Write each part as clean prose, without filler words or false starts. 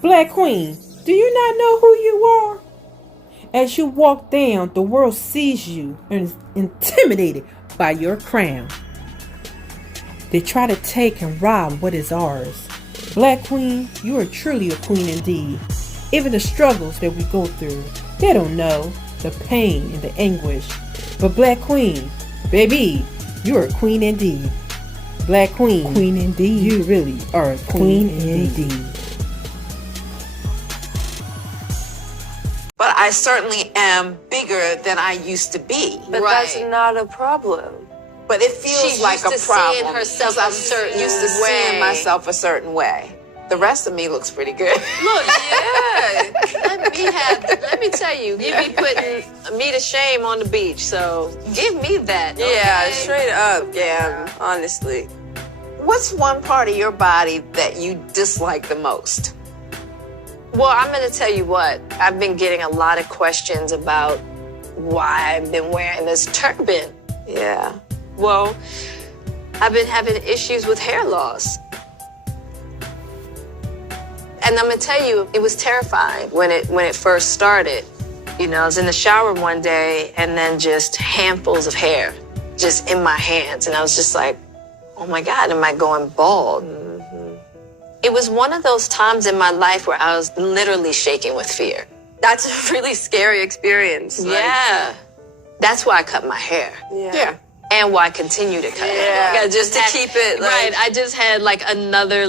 Black Queen, do you not know who you are? As you walk down, the world sees you and is intimidated by your crown. They try to take and rob what is ours. Black Queen, you are truly a queen indeed. Even the struggles that we go through, they don't know the pain and the anguish. But Black Queen, baby, you are a queen indeed. Black Queen, queen indeed. You really are a queen indeed. But I certainly am bigger than I used to be. But that's not a problem. But it feels She's like a used to problem. seeing herself because I'm a certain used to way. seeing myself a certain way. The rest of me looks pretty good. Look, yeah. Let me tell you, you be putting me to shame on the beach, so give me that. Okay? Yeah, straight up, yeah, honestly. What's one part of your body that you dislike the most? Well, I'm going to tell you what. I've been getting a lot of questions about why I've been wearing this turban. Yeah. Well, I've been having issues with hair loss. And I'm going to tell you, it was terrifying when it first started. You know, I was in the shower one day and then just handfuls of hair just in my hands. And I was just like, oh my God, am I going bald? It was one of those times in my life where I was literally shaking with fear. That's a really scary experience. Yeah. That's why I cut my hair. Yeah. And why I continue to cut it. Yeah, just to keep it like... Right, I just had like another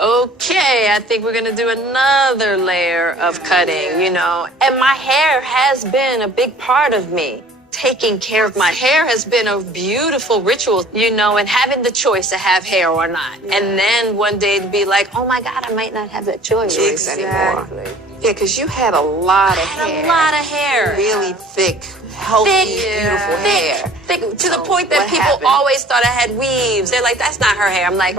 okay, I think we're gonna do another layer of cutting, you know. And my hair has been a big part of me. Taking care of my hair has been a beautiful ritual, you know, and having the choice to have hair or not. Yeah. And then one day to be like, oh my God, I might not have that choice anymore. Yeah, because you had a lot of hair. A lot of hair. Really thick, healthy, beautiful hair. Thick, to the point that people always thought I had weaves. They're like, that's not her hair. I'm like,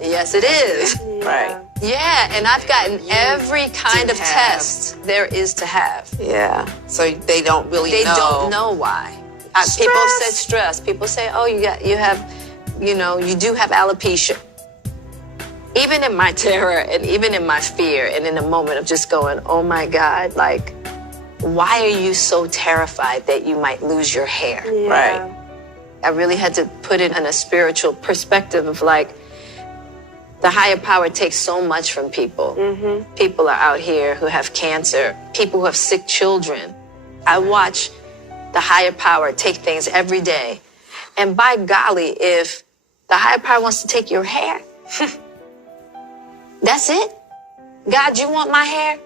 yes, it is. Right. Yeah, and I've gotten every kind of test there is to have. Yeah. So they don't really know. They don't know why. People have said stress. People say, oh, you do have alopecia. Even in my terror and even in my fear and in a moment of just going, oh my God, like, why are you so terrified that you might lose your hair? Yeah. Right. I really had to put it in a spiritual perspective of like, the higher power takes so much from people. Mm-hmm. People are out here who have cancer, people who have sick children. I watch the higher power take things every day. And by golly, if the higher power wants to take your hair, that's it. God, you want my hair?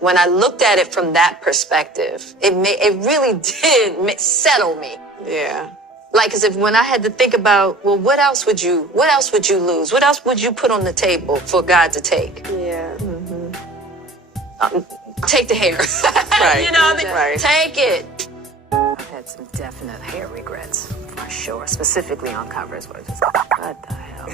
When I looked at it from that perspective, it really did settle me. Yeah. Like, as if when I had to think about, well, what else would you lose? What else would you put on the table for God to take? Yeah. Take the hair. Right. You know what I mean? Right. Take it. I've had some definite hair regrets, for sure, specifically on covers where it's just, what the hell?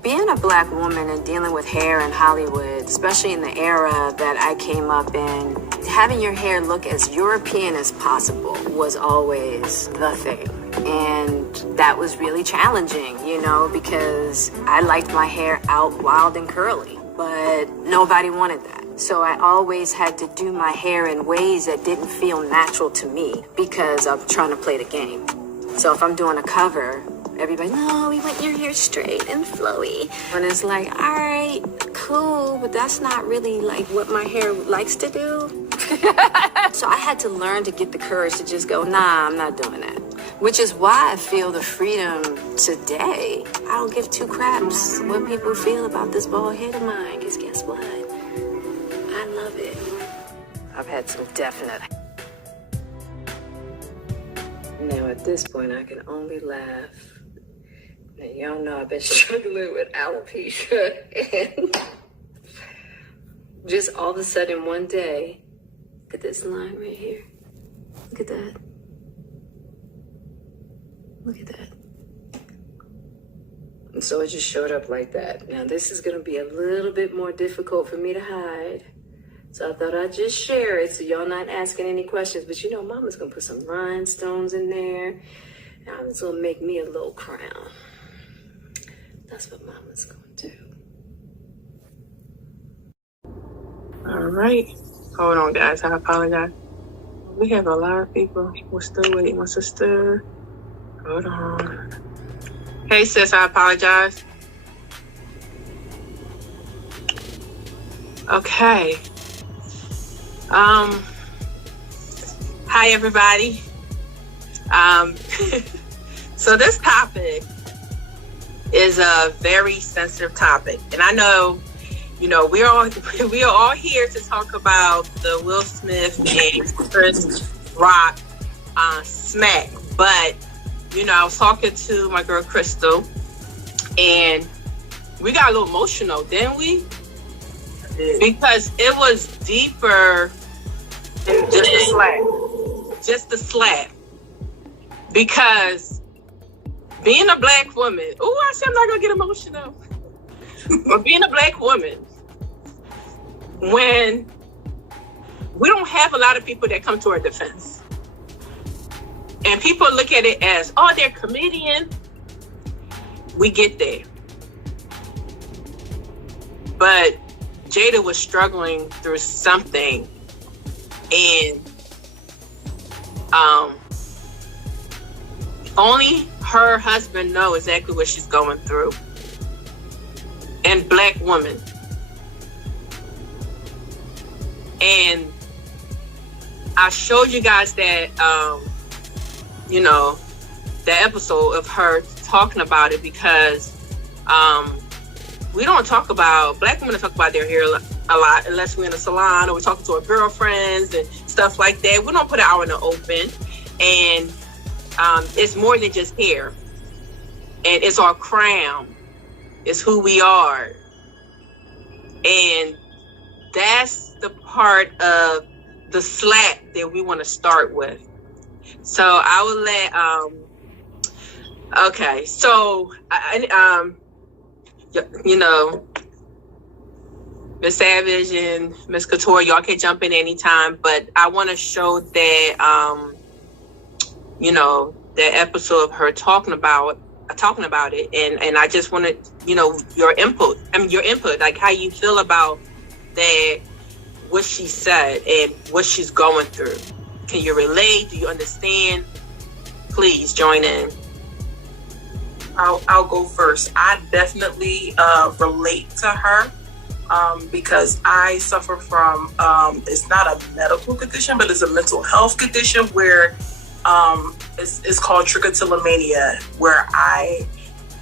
Being a Black woman and dealing with hair in Hollywood, especially in the era that I came up in, having your hair look as European as possible was always the thing. And that was really challenging, you know, because I liked my hair out wild and curly, but nobody wanted that. So I always had to do my hair in ways that didn't feel natural to me because I'm trying to play the game. So if I'm doing a cover, everybody, no, we want your hair straight and flowy. And it's like, all right, cool, but that's not really like what my hair likes to do. So I had to learn to get the courage to just go, nah, I'm not doing that. Which is why I feel the freedom today. I don't give two craps what people feel about this bald head of mine, because guess what? I love it. I've had some definite... Now at this point, I can only laugh. Now, y'all know I've been struggling with alopecia, and just all of a sudden one day, look at this line right here. Look at that. Look at that. And so it just showed up like that. Now this is gonna be a little bit more difficult for me to hide. So I thought I'd just share it so y'all not asking any questions. But you know, Mama's gonna put some rhinestones in there. And I'm just gonna make me a little crown. That's what Mama's going to do. All right. Hold on, guys. I apologize. We have a lot of people. We're still waiting. My sister. Hold on. Hey, sis. I apologize. Okay. Hi, everybody. So this topic is a very sensitive topic, and I know, you know, we are all here to talk about the Will Smith and Chris Rock smack. But you know, I was talking to my girl Krystal, and we got a little emotional, didn't we? Because it was deeper than just a slap. Because being a black woman, I said I'm not gonna get emotional. But being a black woman, when we don't have a lot of people that come to our defense, and people look at it as, oh, they're comedian, we get there. But Jada was struggling through something, and only her husband knows exactly what she's going through. And black woman. And I showed you guys that, you know, the episode of her talking about it, because we don't talk about, black women don't talk about their hair a lot unless we're in a salon or we're talking to our girlfriends and stuff like that. We don't put it out in the open. And it's more than just hair. And it's our crown. It's who we are. And that's the part of the slap that we want to start with. So I will let, okay. So, you know, Miss Savage and Miss Kouture, y'all can jump in anytime, but I want to show that, you know, that episode of her talking about it, and I just want to, you know, your input, like how you feel about that, what she said and what she's going through. Can you relate? Do you understand? Please join in. I'll go first. I definitely relate to her because I suffer from, it's not a medical condition, but it's a mental health condition where it's called trichotillomania, where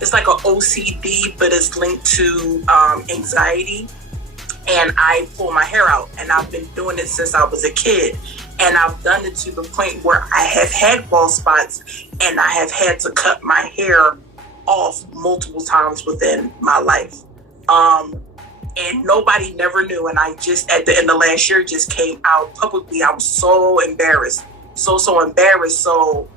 it's like an OCD, but it's linked to anxiety, and I pull my hair out, and I've been doing it since I was a kid, and I've done it to the point where I have had bald spots, and I have had to cut my hair off multiple times within my life, and nobody never knew, and I just at the end of last year just came out publicly. I was so embarrassed. So embarrassed. So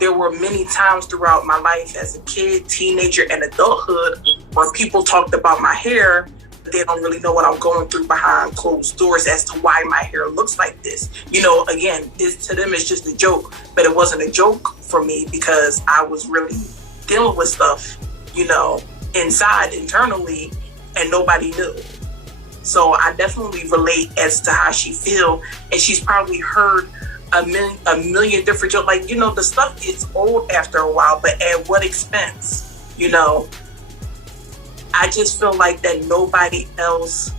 there were many times throughout my life as a kid, teenager, and adulthood where people talked about my hair, but they don't really know what I'm going through behind closed doors as to why my hair looks like this. You know, again, to them it's just a joke, but it wasn't a joke for me because I was really dealing with stuff, you know, internally, and nobody knew. So I definitely relate as to how she feel, and she's probably heard a million different jokes. Like, you know, the stuff gets old after a while, but at what expense? You know, I just feel like that nobody else,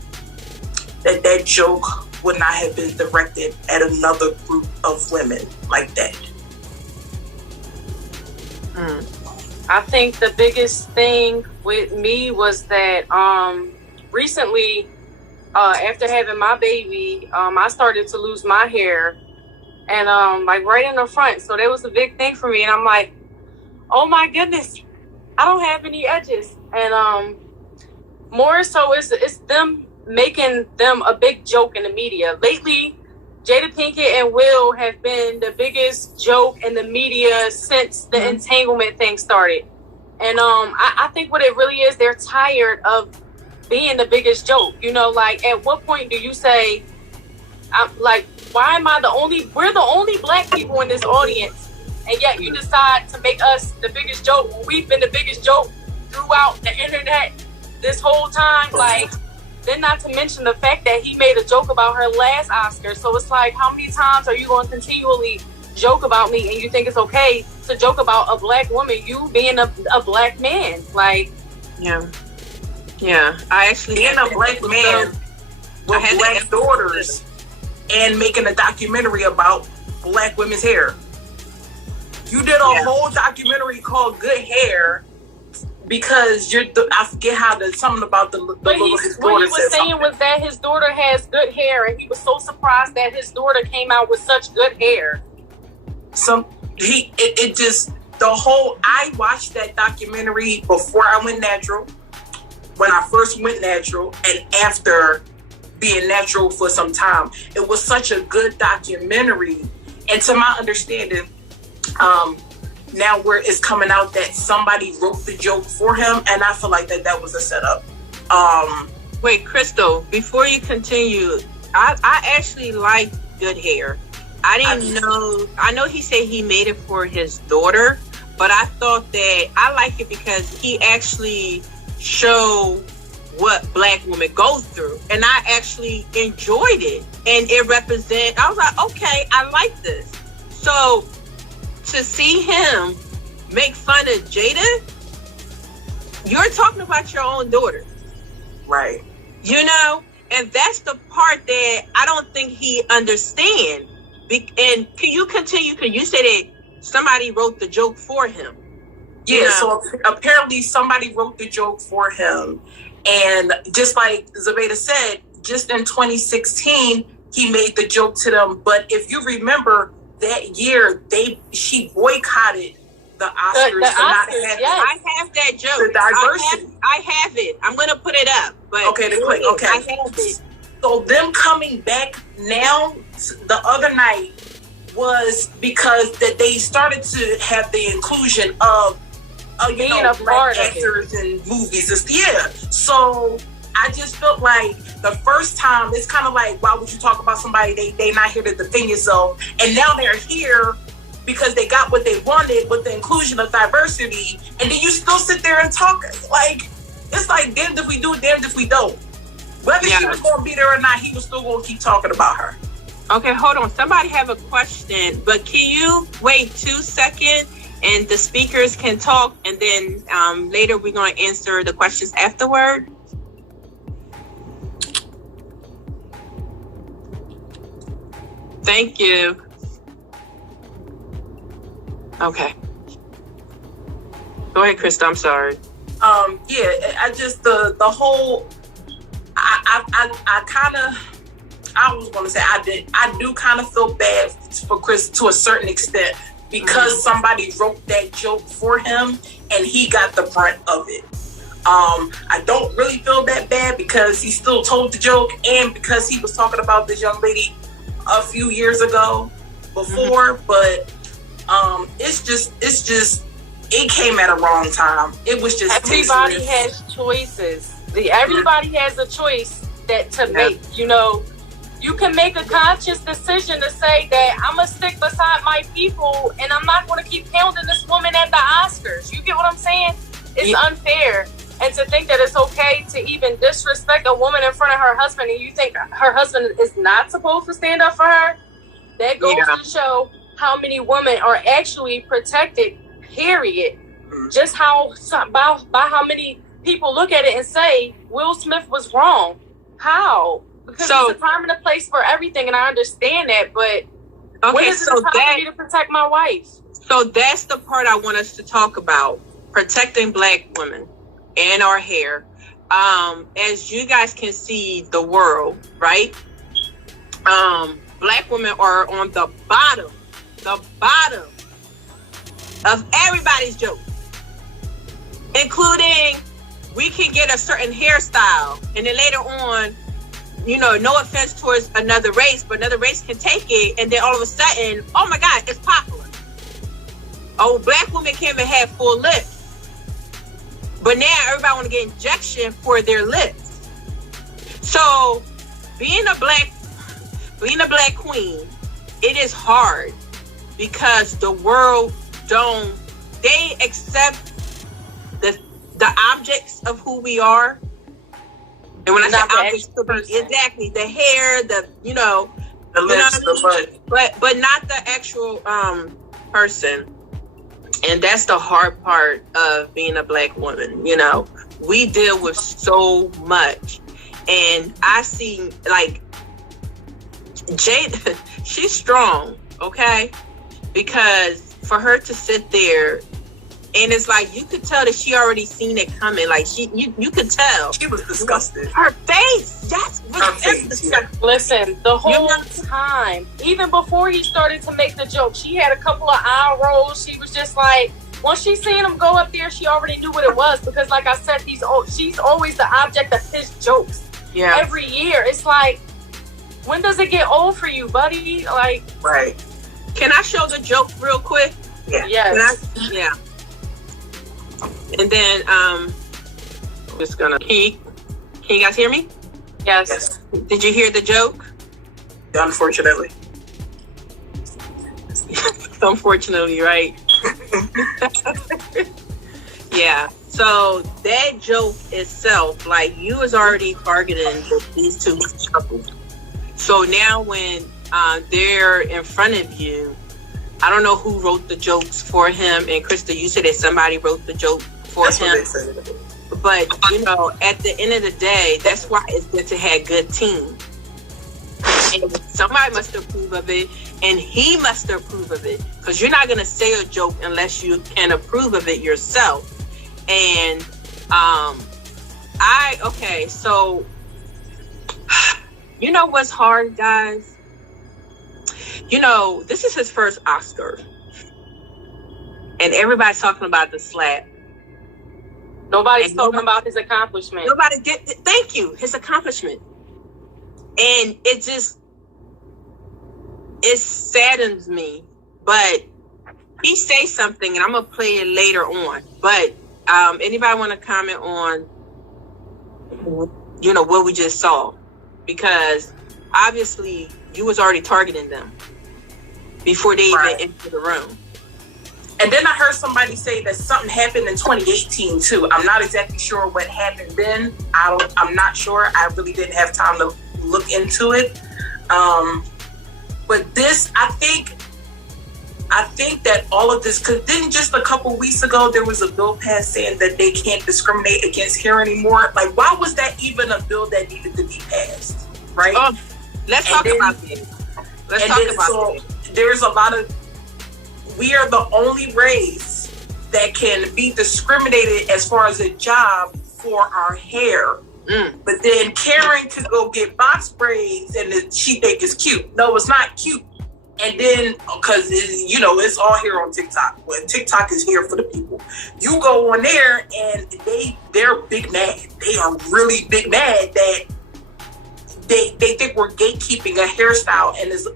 that joke would not have been directed at another group of women like that. I think the biggest thing with me was that recently, after having my baby, I started to lose my hair, and like right in the front. So that was a big thing for me. And I'm like, oh my goodness, I don't have any edges. And more so it's them making them a big joke in the media. Lately, Jada Pinkett and Will have been the biggest joke in the media since the entanglement thing started. And I think what it really is, they're tired of being the biggest joke. You know, like, at what point do you say, like, why am I we're the only black people in this audience, and yet you decide to make us the biggest joke when we've been the biggest joke throughout the internet this whole time. Like, then not to mention the fact that he made a joke about her last Oscar. So it's like, how many times are you going to continually joke about me, and you think it's okay to joke about a black woman, you being a black man? Like, yeah. I actually being a black man with black daughters and making a documentary about black women's hair. You did a whole documentary called Good Hair because I forget how something about the what he was saying was that his daughter has good hair, and he was so surprised that his daughter came out with such good hair. I watched that documentary before I went natural, when I first went natural, and after being natural for some time. It was such a good documentary, and to my understanding, now where it's coming out that somebody wrote the joke for him, and I feel like that was a setup. Wait, Krystal, before you continue, I actually like Good Hair. I didn't know. I know he said he made it for his daughter, but I thought that I like it because he actually showed what black women go through, and I actually enjoyed it, and it represent. I was like, okay, I like this. So to see him make fun of Jada, you're talking about your own daughter, right? You know, and that's the part that I don't think he understands. And can you continue? Because you said that somebody wrote the joke for him. Yeah, so apparently somebody wrote the joke for him. And just like Zabada said, just in 2016, he made the joke to them. But if you remember that year, she boycotted the Oscars for not having. Yes. I have that joke. The diversity. I have it. I'm going to put it up. But okay, okay. I have it. So them coming back now, the other night, was because that they started to have the inclusion of black actors in movies. So I just felt like the first time it's kind of like, why would you talk about somebody they not here to defend yourself, and now they're here because they got what they wanted with the inclusion of diversity, and then you still sit there and talk like it's like damned if we do, damned if we don't. Whether she was going to be there or not, he was still going to keep talking about her. Okay, hold on. Somebody have a question, but can you wait 2 seconds and the speakers can talk, and then later we're going to answer the questions afterward? Thank you. Okay. Go ahead, Krystal. I'm sorry. I just the whole. I was going to say I do kind of feel bad for Chris to a certain extent because somebody wrote that joke for him and he got the brunt of it. I don't really feel that bad because he still told the joke and because he was talking about this young lady a few years ago before, but it's just it came at a wrong time. It was just everybody has choices. Everybody has a choice to make. You know, you can make a conscious decision to say that I'm gonna stick beside my people and I'm not gonna keep pounding this woman at the Oscars. You get what I'm saying? It's unfair. And to think that it's okay to even disrespect a woman in front of her husband and you think her husband is not supposed to stand up for her, that goes to show how many women are actually protected, period. Just by how many people look at it and say Will Smith was wrong. How? Because there's a time and a place for everything, and I understand that, but when is it time for me to protect my wife? So that's the part I want us to talk about, protecting black women and our hair. As you guys can see the world, right? Black women are on the bottom of everybody's joke, including we can get a certain hairstyle and then later on, you know, no offense towards another race, but another race can take it and then all of a sudden, oh my God, it's popular. Oh, black women can't even have full lips. But now everybody want to get injection for their lips. So being a black queen, it is hard because the world they accept the objects of who we are. And when I say Not the objects, actual person. exactly the hair, the The lips, the butt. but not the actual person. And that's the hard part of being a Black woman. You know, we deal with so much, and I see like Jade, she's strong, okay, because for her to sit there. And it's like, you could tell that she already seen it coming. Like, you could tell. She was disgusted. Her face, Her face, yeah. Listen, the whole time, even before he started to make the joke, she had a couple of eye rolls. She was just like, once she seen him go up there, she already knew what it was. Because like I said, she's always the object of his jokes. Yeah. Every year. It's like, when does it get old for you, buddy? Like, Right. Can I show the joke real quick? Yeah. yes. Yeah. And then, just gonna, can you guys hear me? Yes. Yes. Did you hear the joke? Unfortunately. Unfortunately, right? Yeah. So that joke itself, like, you was already targeting these two couples. So now when they're in front of you, I don't know who wrote the jokes for him. And Krystal, you said that somebody wrote the joke for That's him. what they said. But, you know, at the end of the day, that's why it's good to have good team. And somebody must approve of it, and he must approve of it. Because you're not going to say a joke unless you can approve of it yourself. And, so, you know what's hard, guys? You know, this is his first Oscar. And everybody's talking about the slap. Nobody's talking about his accomplishment. Nobody get thank you, his accomplishment. And it saddens me. But he says something, and I'm gonna play it later on. But anybody want to comment on, you know, what we just saw? Because obviously you was already targeting them before they even entered the room. And then I heard somebody say that something happened in 2018 too. I'm not exactly sure what happened then. I'm not sure. I really didn't have time to look into it. But this, I think that all of this, because then just a couple weeks ago, there was a bill passed saying that they can't discriminate against hair anymore. Like, why was that even a bill that needed to be passed? Right? Let's talk about this. Let's talk about this. There's a lot of, we are the only race that can be discriminated as far as a job for our hair. But then Karen could go get box braids and she think it's cute. No, it's not cute. And then, because, you know, it's all here on TikTok. Well, TikTok is here for the people. You go on there and they're big mad. They are really big mad that they think we're gatekeeping a hairstyle, and it's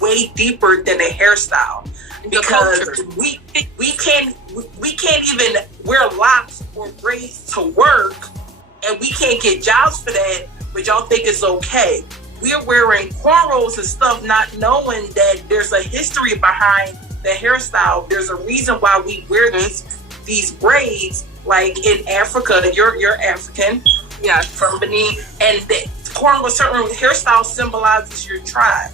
way deeper than a hairstyle. Because we can't even wear locks or braids to work, and we can't get jobs for that, but y'all think it's okay. We're wearing cornrows and stuff, not knowing that there's a history behind the hairstyle. There's a reason why we wear these braids. Like in Africa, you're African, yeah, from Benin, and the cornrow, certain hairstyle symbolizes your tribe.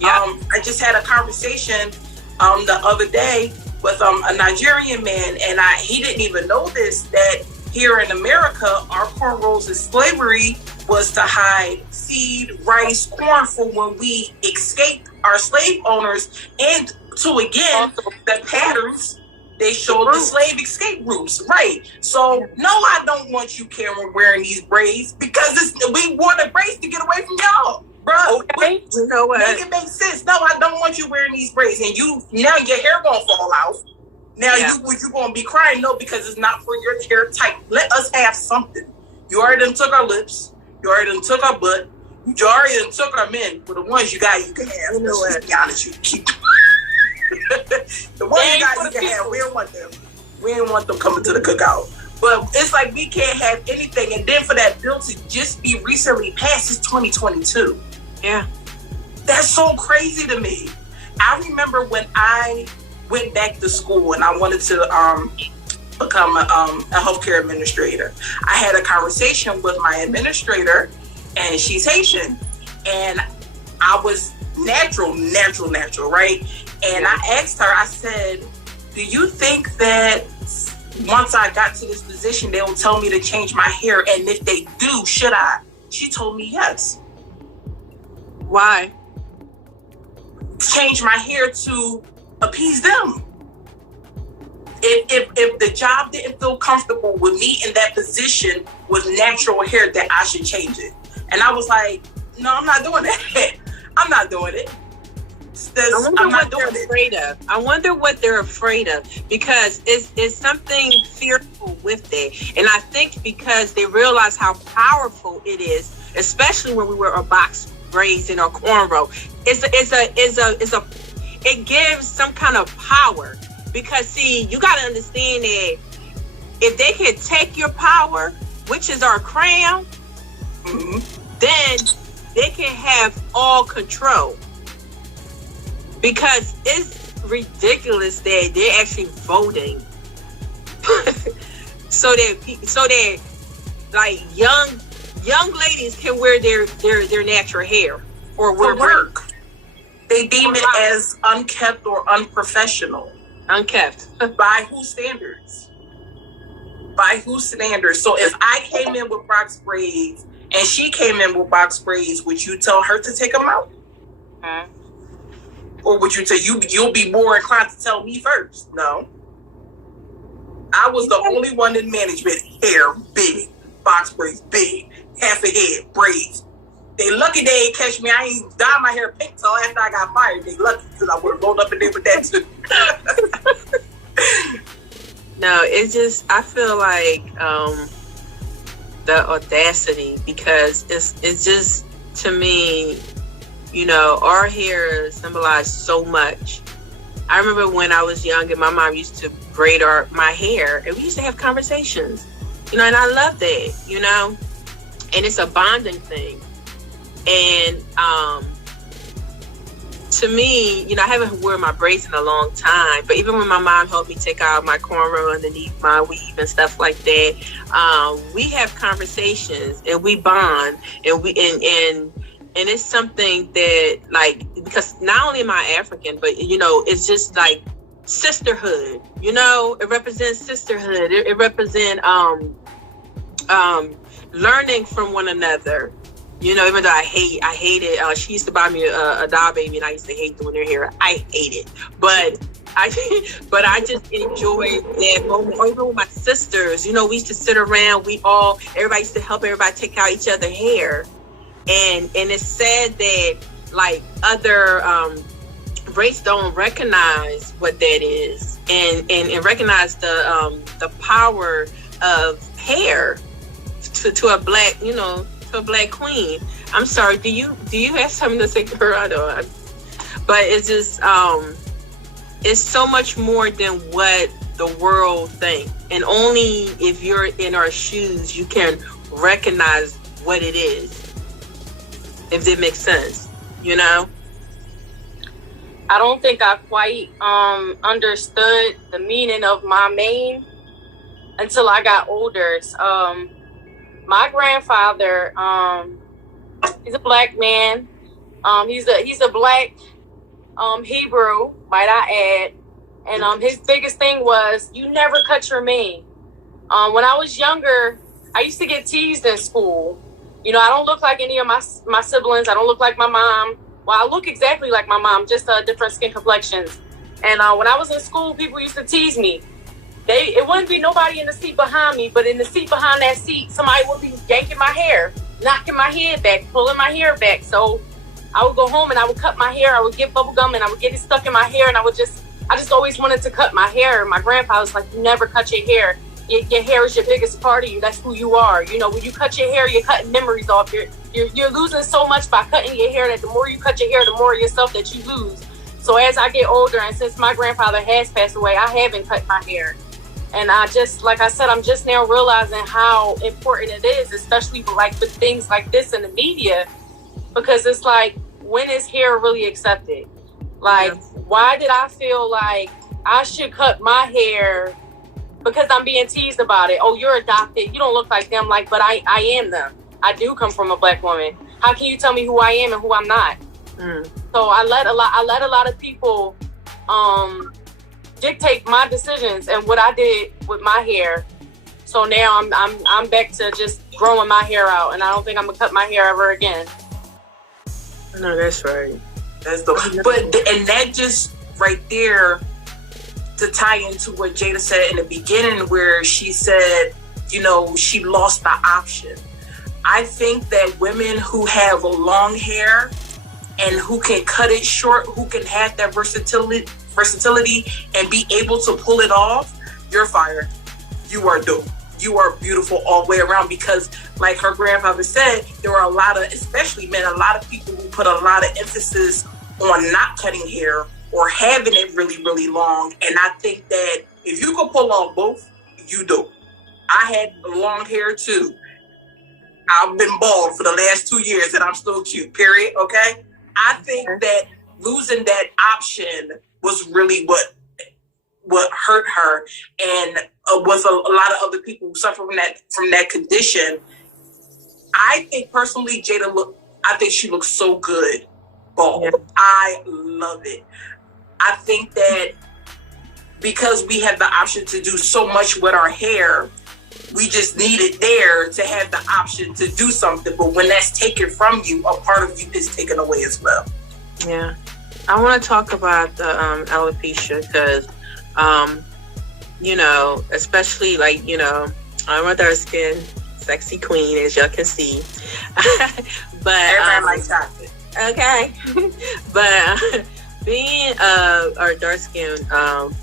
Yeah. I just had a conversation the other day with a Nigerian man, and he didn't even know this, that here in America, our cornrows in slavery was to hide seed, rice, corn for when we escaped our slave owners, and to again the patterns they showed the slave escape routes. Right. So no, I don't want you, Karen, wearing these braids, because we wore the braids to get away from y'all. Bro, okay. You know what? Make it make sense. No, I don't want you wearing these braids, and now your hair gonna fall out. Now you gonna be crying? No, because it's not for your hair type. Let us have something. You already done took our lips. You already done took our butt. You already done took our men. For the ones you got, you can have. You know what? Let's be honest, you keep. The ones you got, you can have. We don't want them. We didn't want them coming to the cookout. But it's like we can't have anything. And then for that bill to just be recently passed, it's 2022. Yeah. That's so crazy to me. I remember when I went back to school and I wanted to become a healthcare administrator. I had a conversation with my administrator, and she's Haitian, and I was natural, right? And I asked her, I said, do you think that once I got to this position, they'll tell me to change my hair? And if they do, should I? She told me yes. Why? Change my hair to appease them. If the job didn't feel comfortable with me in that position with natural hair, that I should change it. And I was like, no, I'm not doing that. I'm not doing it. I wonder what they're afraid of. I wonder what they're afraid of, because it's something fearful with it. And I think because they realize how powerful it is, especially when we wear our box braids and our cornrow, it gives some kind of power. Because see, you got to understand that if they can take your power, which is our crown, then they can have all control. Because it's ridiculous that they're actually voting so that like young ladies can wear their natural hair or wear work. They deem it as unkept or unprofessional. Unkept. By whose standards? By whose standards? So if I came in with box braids and she came in with box braids, would you tell her to take them out? Or would you tell you'll be more inclined to tell me first? No. I was the only one in management. Hair big, box braids big, half a head braids. They lucky they ain't catch me. I ain't dyed my hair pink till after I got fired. They lucky, because I would have rolled up in there with that too. No, it's just, I feel like the audacity, because it's just, to me, you know, our hair symbolized so much. I remember when I was young and my mom used to braid my hair, and we used to have conversations, you know, and I love that, you know, and it's a bonding thing. And to me, you know, I haven't worn my braids in a long time, but even when my mom helped me take out my cornrow underneath my weave and stuff like that, we have conversations and we bond, and and it's something that, like, because not only am I African, but, you know, it's just like sisterhood, you know, it represents sisterhood. It represents learning from one another. You know, even though I hate it. She used to buy me a doll baby, and I used to hate doing her hair. I hate it, but I just enjoyed that moment. Or even with my sisters, you know, we used to sit around. Everybody used to help everybody take out each other's hair, and it's sad that like other race don't recognize what that is, and recognize the power of hair to a black, you know, a black queen. I'm sorry, do you have something to say, girl? I don't. But it's just it's so much more than what the world thinks, and only if you're in our shoes you can recognize what it is, if that makes sense, you know. I don't think I quite understood the meaning of my mane until I got older. My grandfather, he's a black man. He's a black Hebrew, might I add. And his biggest thing was, you never cut your mane. When I was younger, I used to get teased in school. You know, I don't look like any of my siblings. I don't look like my mom. Well, I look exactly like my mom, just different skin complexions. And when I was in school, people used to tease me. It wouldn't be nobody in the seat behind me, but in the seat behind that seat, somebody would be yanking my hair, knocking my head back, pulling my hair back. So I would go home and I would cut my hair. I would get bubble gum and I would get it stuck in my hair, and I just always wanted to cut my hair. My grandpa was like, you never cut your hair. Your hair is your biggest part of you. That's who you are. You know, when you cut your hair, you're cutting memories off. You're losing so much by cutting your hair that the more you cut your hair, the more of yourself that you lose. So as I get older, and since my grandfather has passed away, I haven't cut my hair. And I just, like I said, I'm just now realizing how important it is, especially with things like this in the media, because it's like, when is hair really accepted? Like, why did I feel like I should cut my hair because I'm being teased about it. Oh, you're adopted. You don't look like them. Like, but I am them. I do come from a black woman. How can you tell me who I am and who I'm not? So I let a lot of people dictate my decisions and what I did with my hair. So now I'm back to just growing my hair out, and I don't think I'm gonna cut my hair ever again. No, that's right. That's the and that just right there to tie into what Jada said in the beginning, where she said, you know, she lost the option. I think that women who have long hair and who can cut it short, who can have that versatility and be able to pull it off, you're fired. You are dope. You are beautiful all the way around, because like her grandfather said, there are a lot of, especially men, a lot of people who put a lot of emphasis on not cutting hair or having it really, really long. And I think that if you could pull off both, you do. I had long hair too. I've been bald for the last 2 years and I'm still cute, period, okay? I think that losing that option was really what hurt her, and was a lot of other people who suffer from that condition. I think personally, I think she looks so good bald. Yeah. I love it. I think that because we have the option to do so much with our hair, we just need it there to have the option to do something. But when that's taken from you, a part of you is taken away as well. Yeah. I want to talk about the alopecia, because you know, especially like, you know, I'm a dark skin, sexy queen, as y'all can see. But everybody likes chocolate. Okay. But being a dark skinned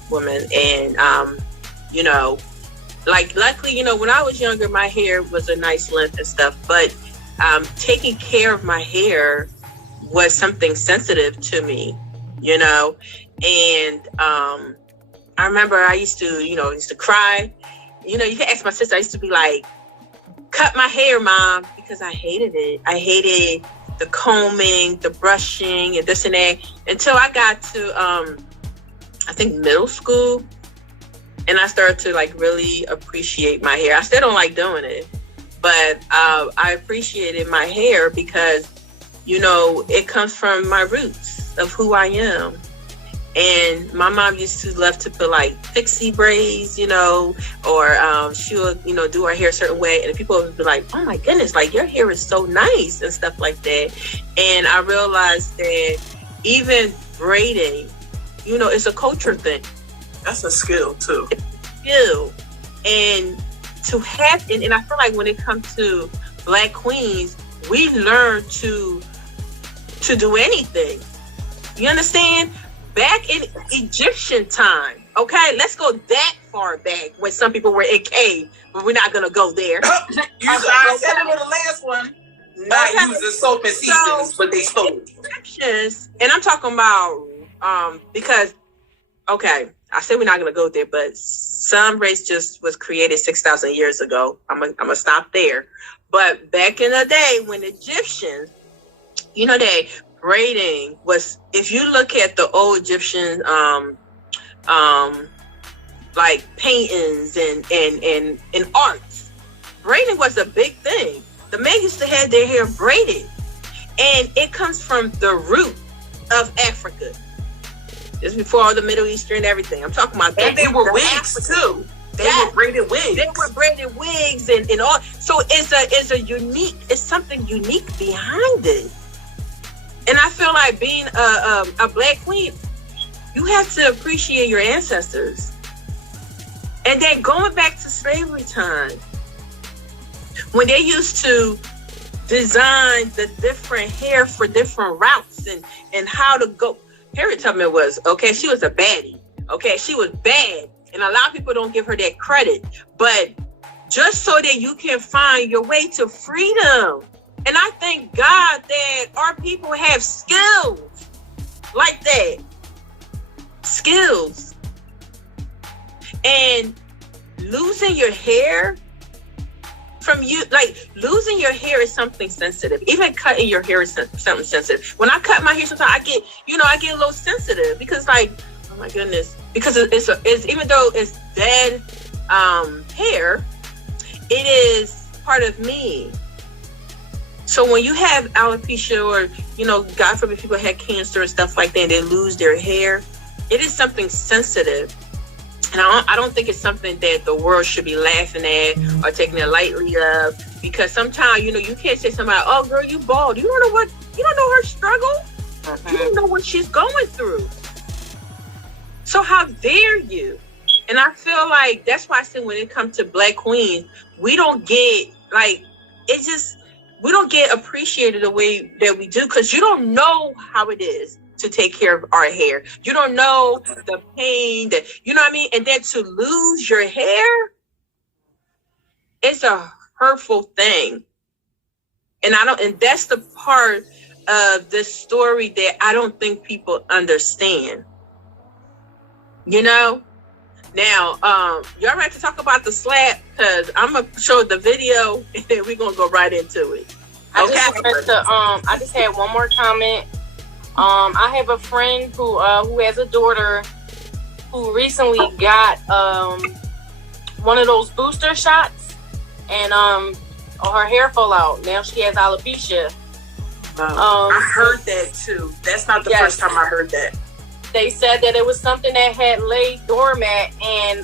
woman, and you know, like luckily, you know, when I was younger, my hair was a nice length and stuff, but taking care of my hair was something sensitive to me, you know. And I remember I used to cry. You know, you can ask my sister. I used to be like, cut my hair, Mom, because I hated it. I hated the combing, the brushing, and this and that, until I got to, I think, middle school. And I started to like really appreciate my hair. I still don't like doing it, but I appreciated my hair because, you know, it comes from my roots of who I am. And my mom used to love to put like pixie braids, you know, or she would, you know, do her hair a certain way. And people would be like, oh my goodness, like your hair is so nice and stuff like that. And I realized that even braiding, you know, it's a culture thing. That's a skill too. It's a skill. And to have, and I feel like when it comes to Black queens, we learn to do anything. You understand? Back in Egyptian time, okay? Let's go that far back when some people were in cave, but we're not gonna go there. I said it in the last one. Not using soap and seasons, but they stole. Egyptians, and I'm talking about because, okay, I said we're not gonna go there, but some race just was created 6,000 years ago. I'm gonna stop there. But back in the day when Egyptians, you know, they braiding was, if you look at the old Egyptian like paintings and arts, braiding was a big thing. The men used to have their hair braided, and it comes from the root of Africa. Just before all the Middle Eastern and everything. I'm talking about that. And they were wigs too. They were braided wigs. They were braided wigs and all. So it's something unique behind it. And I feel like being a Black queen, you have to appreciate your ancestors. And then going back to slavery time, when they used to design the different hair for different routes and how to go. Harriet Tubman was, okay, she was a baddie. Okay, she was bad. And a lot of people don't give her that credit. But just so that you can find your way to freedom. And I thank God that our people have skills like that. Skills. And losing your hair from you, like losing your hair is something sensitive. Even cutting your hair is something sensitive. When I cut my hair, sometimes I get a little sensitive because like, oh my goodness, because it's even though it's dead, hair, it is part of me. So when you have alopecia, or, you know, God forbid people have cancer and stuff like that, and they lose their hair, it is something sensitive. And I don't think it's something that the world should be laughing at or taking it lightly of, because sometimes, you know, you can't say to somebody, oh, girl, you bald. You don't know her struggle. You don't know what she's going through. So how dare you? And I feel like that's why I say when it comes to Black queens, we don't get, like, it's just, we don't get appreciated the way that we do, because you don't know how it is to take care of our hair. You don't know the pain that, you know what I mean? And then to lose your hair, it's a hurtful thing. And that's the part of this story that I don't think people understand. You know? Now, y'all ready to talk about the slap? Because I'm going to show the video and then we're going to go right into it. Okay. I just had one more comment. I have a friend who has a daughter who recently got one of those booster shots, and her hair fell out. Now she has alopecia. I heard that too. That's not the first time I heard that. They said that it was something that had laid dormant, and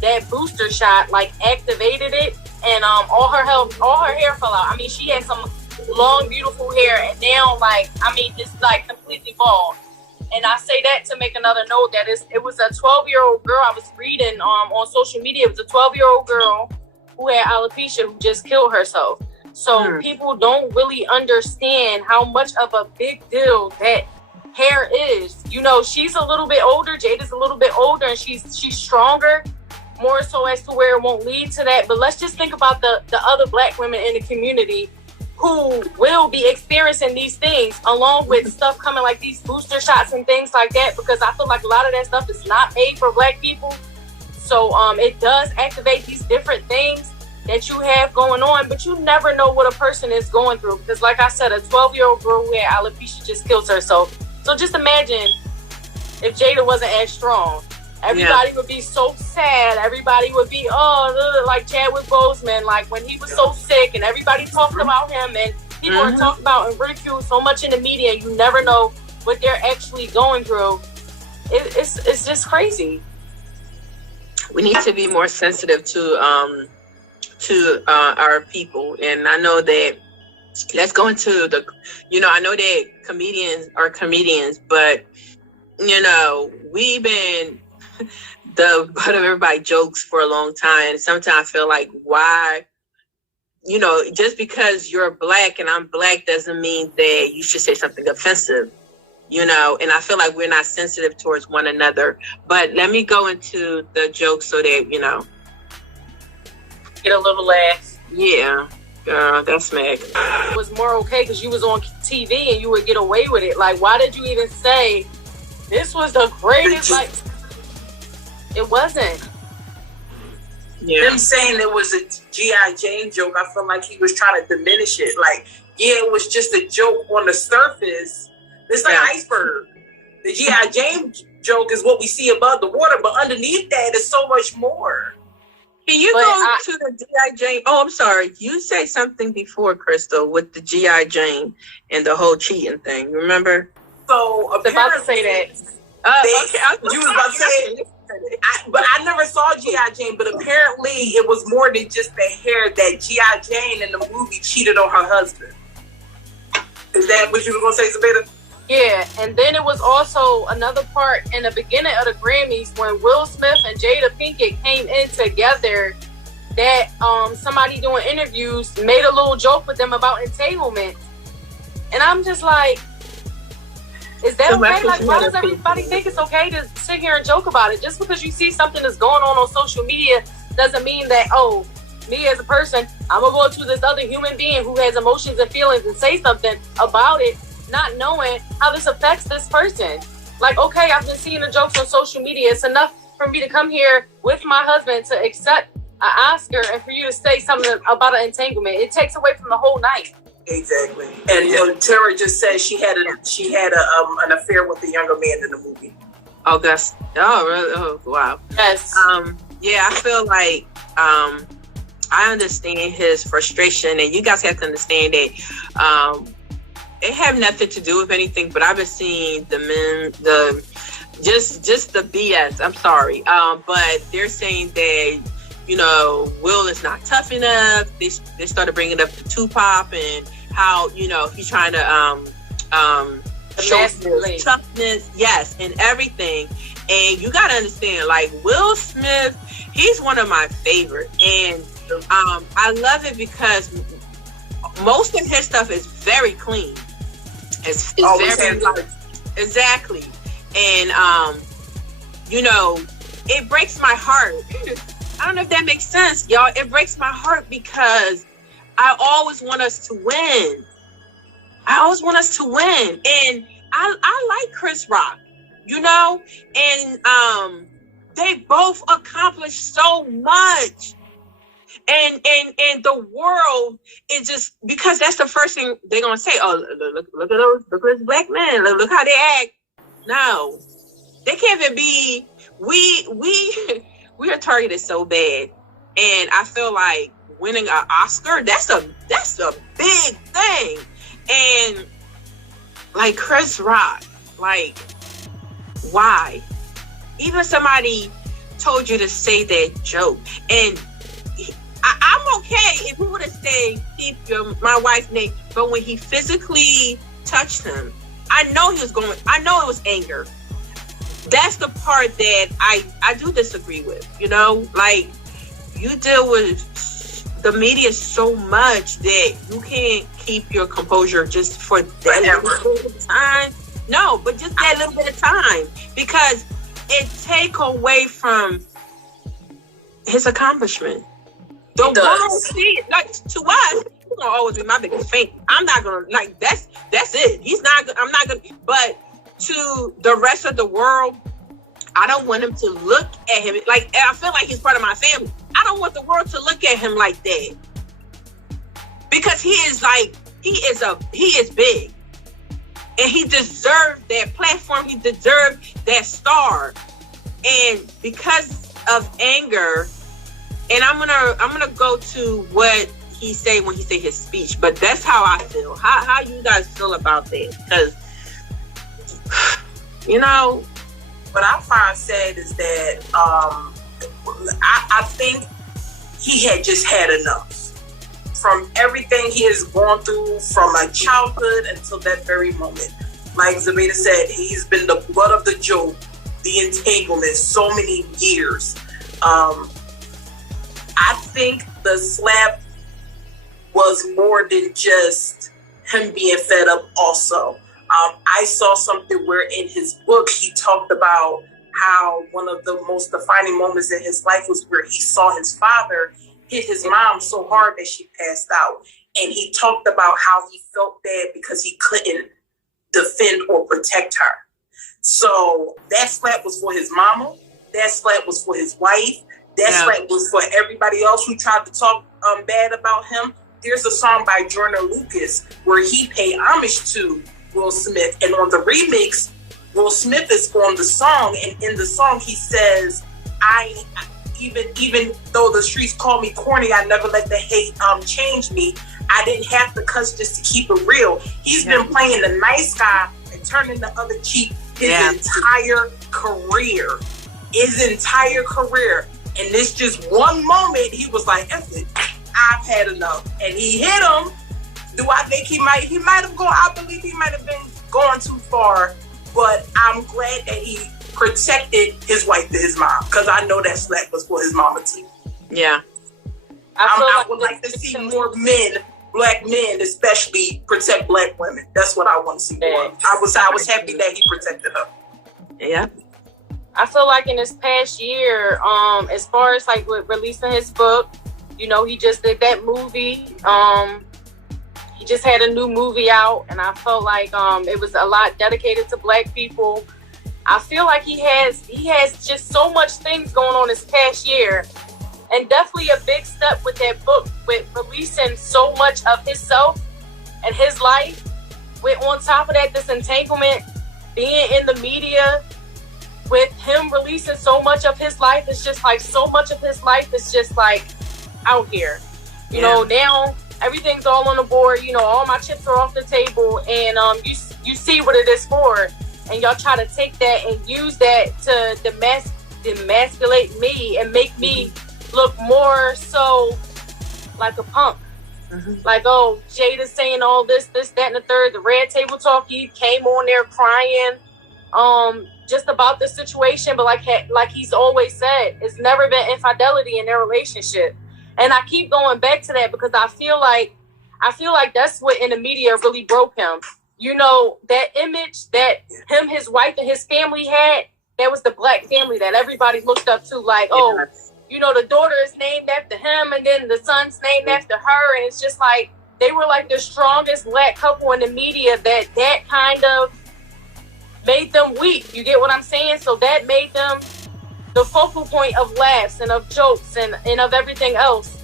that booster shot like activated it, and all her hair fell out. I mean, she had some long, beautiful hair, and now, like, I mean, it's like completely bald. And I say that to make another note that it was a 12-year-old girl I was reading on social media. It was a 12-year-old girl who had alopecia who just killed herself. So people don't really understand how much of a big deal that hair is. You know, she's a little bit older. Jada's a little bit older, and she's stronger, more so as to where it won't lead to that. But let's just think about the other Black women in the community who will be experiencing these things, along with stuff coming like these booster shots and things like that, because I feel like a lot of that stuff is not paid for Black people. So it does activate these different things that you have going on, but you never know what a person is going through, because like I said, a 12-year-old girl who had alopecia just kills herself. So just imagine if Jada wasn't as strong. Everybody would be so sad. Everybody would be, like Chadwick Boseman, like when he was so sick and everybody talked about him, and people are talked about and ridiculed so much in the media. You never know what they're actually going through. It's just crazy. We need to be more sensitive to our people. And I know that, let's go into the, you know, I know that comedians are comedians, but, you know, we've been the butt of everybody's jokes for a long time. And sometimes I feel like, why, you know, just because you're Black and I'm Black doesn't mean that you should say something offensive, you know. And I feel like we're not sensitive towards one another. But let me go into the joke so that, you know, get a little laugh. Yeah, that's Meg. It was more okay because you was on TV and you would get away with it. Like, why did you even say this was the greatest? Like, it wasn't. Yeah. Him saying it was a G.I. Jane joke, I feel like he was trying to diminish it. Like, yeah, it was just a joke on the surface. It's like an iceberg. The G.I. Jane joke is what we see above the water, but underneath that is so much more. Can you go to the G.I. Jane? Oh, I'm sorry. You said something before, Krystal, with the G.I. Jane and the whole cheating thing. Remember? So I was about to say that. Okay. You was about to say it. But I never saw G.I. Jane, but apparently it was more than just the hair, that G.I. Jane in the movie cheated on her husband. Is that what you were going to say, Zabada? Yeah, and then it was also another part in the beginning of the Grammys when Will Smith and Jada Pinkett came in together, that somebody doing interviews made a little joke with them about entanglement. And I'm just like, is that okay? Like, why does everybody think it's okay to sit here and joke about it? Just because you see something that's going on social media doesn't mean that, oh, me as a person, I'm going to go to this other human being who has emotions and feelings and say something about it, not knowing how this affects this person. Like, okay, I've been seeing the jokes on social media. It's enough for me to come here with my husband to accept an Oscar and for you to say something about an entanglement. It takes away from the whole night. Exactly. And Tara just said she had an affair with a younger man in the movie. Oh, really? Oh, wow. Yes. Yeah, I feel like I understand his frustration, and you guys have to understand that it had nothing to do with anything. But I've been seeing the men, just the BS. I'm sorry, but they're saying that Will is not tough enough. They started bringing up Tupac and how he's trying to show his toughness, yes, and everything. And you gotta understand, like Will Smith, he's one of my favorites, and I love it because most of his stuff is very clean. It's very exactly, and it breaks my heart. I don't know if that makes sense, y'all. It breaks my heart because I always want us to win. And I like Chris Rock, and they both accomplished so much. And the world is just, because that's the first thing they're gonna say. Oh, look at those black men. Look how they act. No, they can't even be. We are targeted so bad, and I feel like winning an Oscar, that's a big thing. And like Chris Rock, like why? Even somebody told you to say that joke, and I'm okay if we would have said keep my wife's name, but when he physically touched him, I know it was anger. That's the part that I do disagree with. Like you deal with the media so much that you can't keep your composure just for that little bit of time. No, but just that little bit of time, because it take away from his accomplishment. The world see it, like, to us, he's gonna always be my biggest fan. I'm not gonna, like, that's it. I'm not gonna, but to the rest of the world, I don't want him to look at him like, I feel like he's part of my family. I don't want the world to look at him like that, because he is big, and he deserved that platform. He deserved that star, and because of anger. And I'm gonna go to what he said when he said his speech, but that's how I feel. How you guys feel about that? Because what I find sad is that I think he had just had enough from everything he has gone through from my childhood until that very moment. Like Zabada said, he's been the butt of the joke, the entanglement, so many years. I think the slap was more than just him being fed up also. I saw something where in his book he talked about how one of the most defining moments in his life was where he saw his father hit his mom so hard that she passed out. And he talked about how he felt bad because he couldn't defend or protect her. So that slap was for his mama. That slap was for his wife. That slap was for everybody else who tried to talk bad about him. There's a song by Jordan Lucas where he paid homage to Will Smith. And on the remix, Will Smith is on the song. And in the song, he says, even though the streets call me corny, I never let the hate change me. I didn't have to cuss just to keep it real. He's been playing the nice guy and turning the other cheek his entire career. And this just one moment, he was like, F it, I've had enough. And he hit him. Do I think he might have gone, I believe he might have been going too far, but I'm glad that he protected his wife to his mom, because I know that slap was for his mama too. Yeah. I would like to see more men, black men especially, protect black women. That's what I want to see more of. I was happy that he protected her. Yeah. I feel like in this past year, as far as like with releasing his book, he just did that movie. He just had a new movie out, and I felt like it was a lot dedicated to black people. I feel like he has just so much things going on this past year, and definitely a big step with that book, with releasing so much of himself and his life. With on top of that, this entanglement, being in the media. with him releasing so much of his life, it's just like so much of his life is just like out here. You know, now everything's all on the board. You know, all my chips are off the table, and you see what it is for, and y'all try to take that and use that to demasculate me and make me look more so like a punk. Like, oh, Jada's saying all this, that, and the third. The Red Table Talk, he came on there crying, just about the situation. But like he's always said, it's never been infidelity in their relationship. And I keep going back to that because I feel like that's what in the media really broke him. You know, that image that him, his wife, and his family had, that was the black family that everybody looked up to. Like, oh, you know, the daughter is named after him, and then the son's named after her. And it's just like, they were like the strongest black couple in the media that kind of made them weak. You get what I'm saying? So that made them the focal point of laughs and of jokes and of everything else.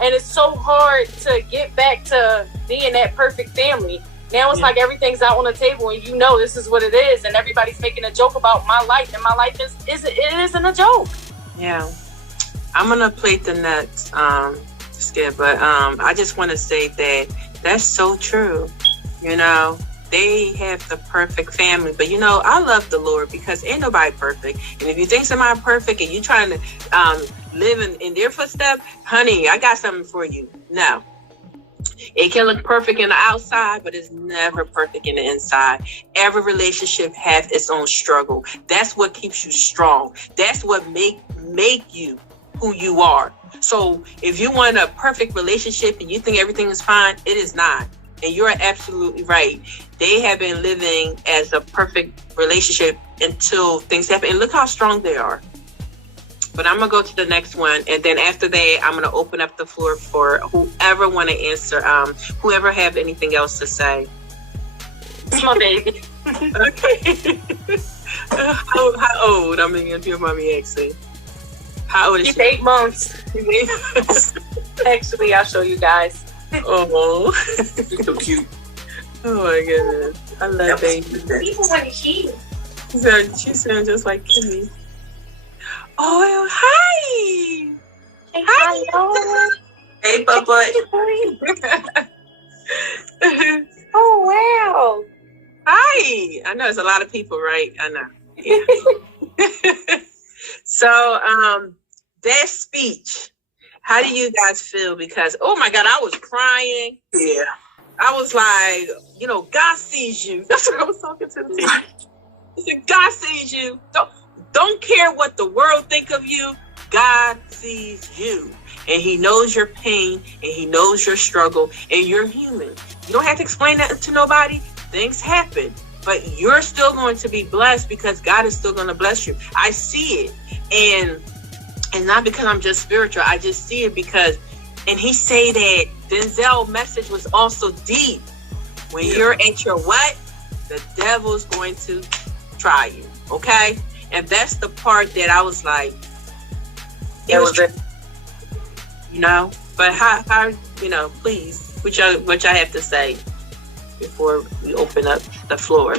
And it's so hard to get back to being that perfect family. Now it's like everything's out on the table, and you know this is what it is, and everybody's making a joke about my life, and my life isn't a joke. Yeah. I'm gonna play the next skit, but I just want to say that that's so true. You know, they have the perfect family, but you know, I love the Lord because ain't nobody perfect. And if you think somebody perfect and you trying to live in their footsteps, honey, I got something for you. No. It can look perfect in the outside, but it's never perfect in the inside. Every relationship has its own struggle. That's what keeps you strong. That's what make you who you are. So if you want a perfect relationship and you think everything is fine, it is not. And you're absolutely right. They have been living as a perfect relationship until things happen. And look how strong they are. But I'm going to go to the next one. And then after that, I'm going to open up the floor for whoever want to answer, whoever have anything else to say. It's my baby. Okay. How old? I'm going to hear mommy asking. How old is She's she? 8 months. Actually, I'll show you guys. Oh. She's so cute. Oh my goodness. I love baby. People want to cheat. She sounds just like Kimmy. Oh, hi. Hey, Hi. hello. Hey, Bubba. Oh, wow. Hi. I know there's a lot of people, right? I know. Yeah. So, that speech, how do you guys feel? Because, oh my God, I was crying. Yeah. I was like, you know, God sees you. That's what I was talking to the team. He said, God sees you. Don't care what the world think of you. God sees you. And he knows your pain, and he knows your struggle, and you're human. You don't have to explain that to nobody. Things happen. But you're still going to be blessed because God is still going to bless you. I see it. And not because I'm just spiritual. I just see it because, and he say that Denzel's message was also deep. When you're at your what? The devil's going to try you. Okay? And that's the part that I was like, it was you know, but how you know, please, what y'all have to say before we open up the floor.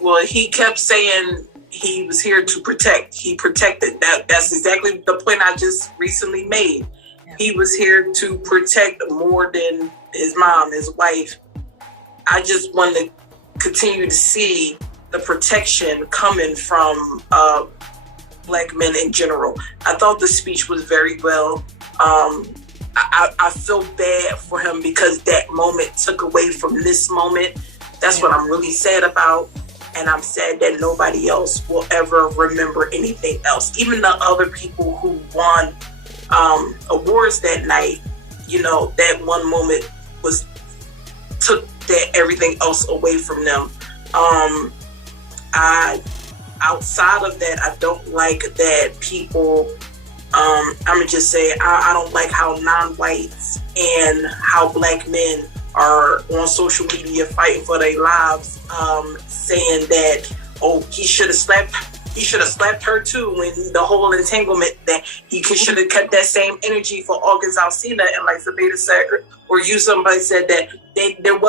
Well, he kept saying he was here to protect. He protected. That's exactly the point I just recently made. Yeah. He was here to protect more than his mom, his wife. I just want to continue to see the protection coming from Black men in general. I thought the speech was very well. I feel bad for him because that moment took away from this moment. That's what I'm really sad about. And I'm sad that nobody else will ever remember anything else. Even the other people who won awards that night, you know, that one moment took that everything else away from them. Outside of that, I don't like that people, I'm gonna just say, I don't like how non-whites and how Black men are on social media fighting for their lives, saying that, oh, he should have slapped her too, when the whole entanglement, that he should have cut that same energy for August Alsina. And like Zabada said, or somebody said that it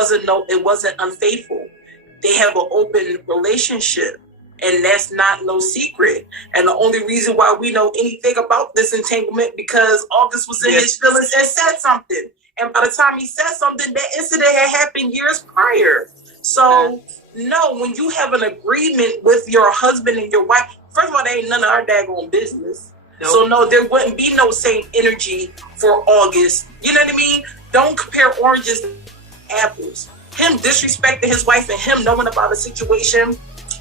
wasn't unfaithful. They have an open relationship. And that's not no secret. And the only reason why we know anything about this entanglement because August was in his feelings and said something. And by the time he said something, that incident had happened years prior. So, no, when you have an agreement with your husband and your wife, first of all, there ain't none of our daggone business. Nope. So, no, there wouldn't be no same energy for August. You know what I mean? Don't compare oranges to apples. Him disrespecting his wife and him knowing about a situation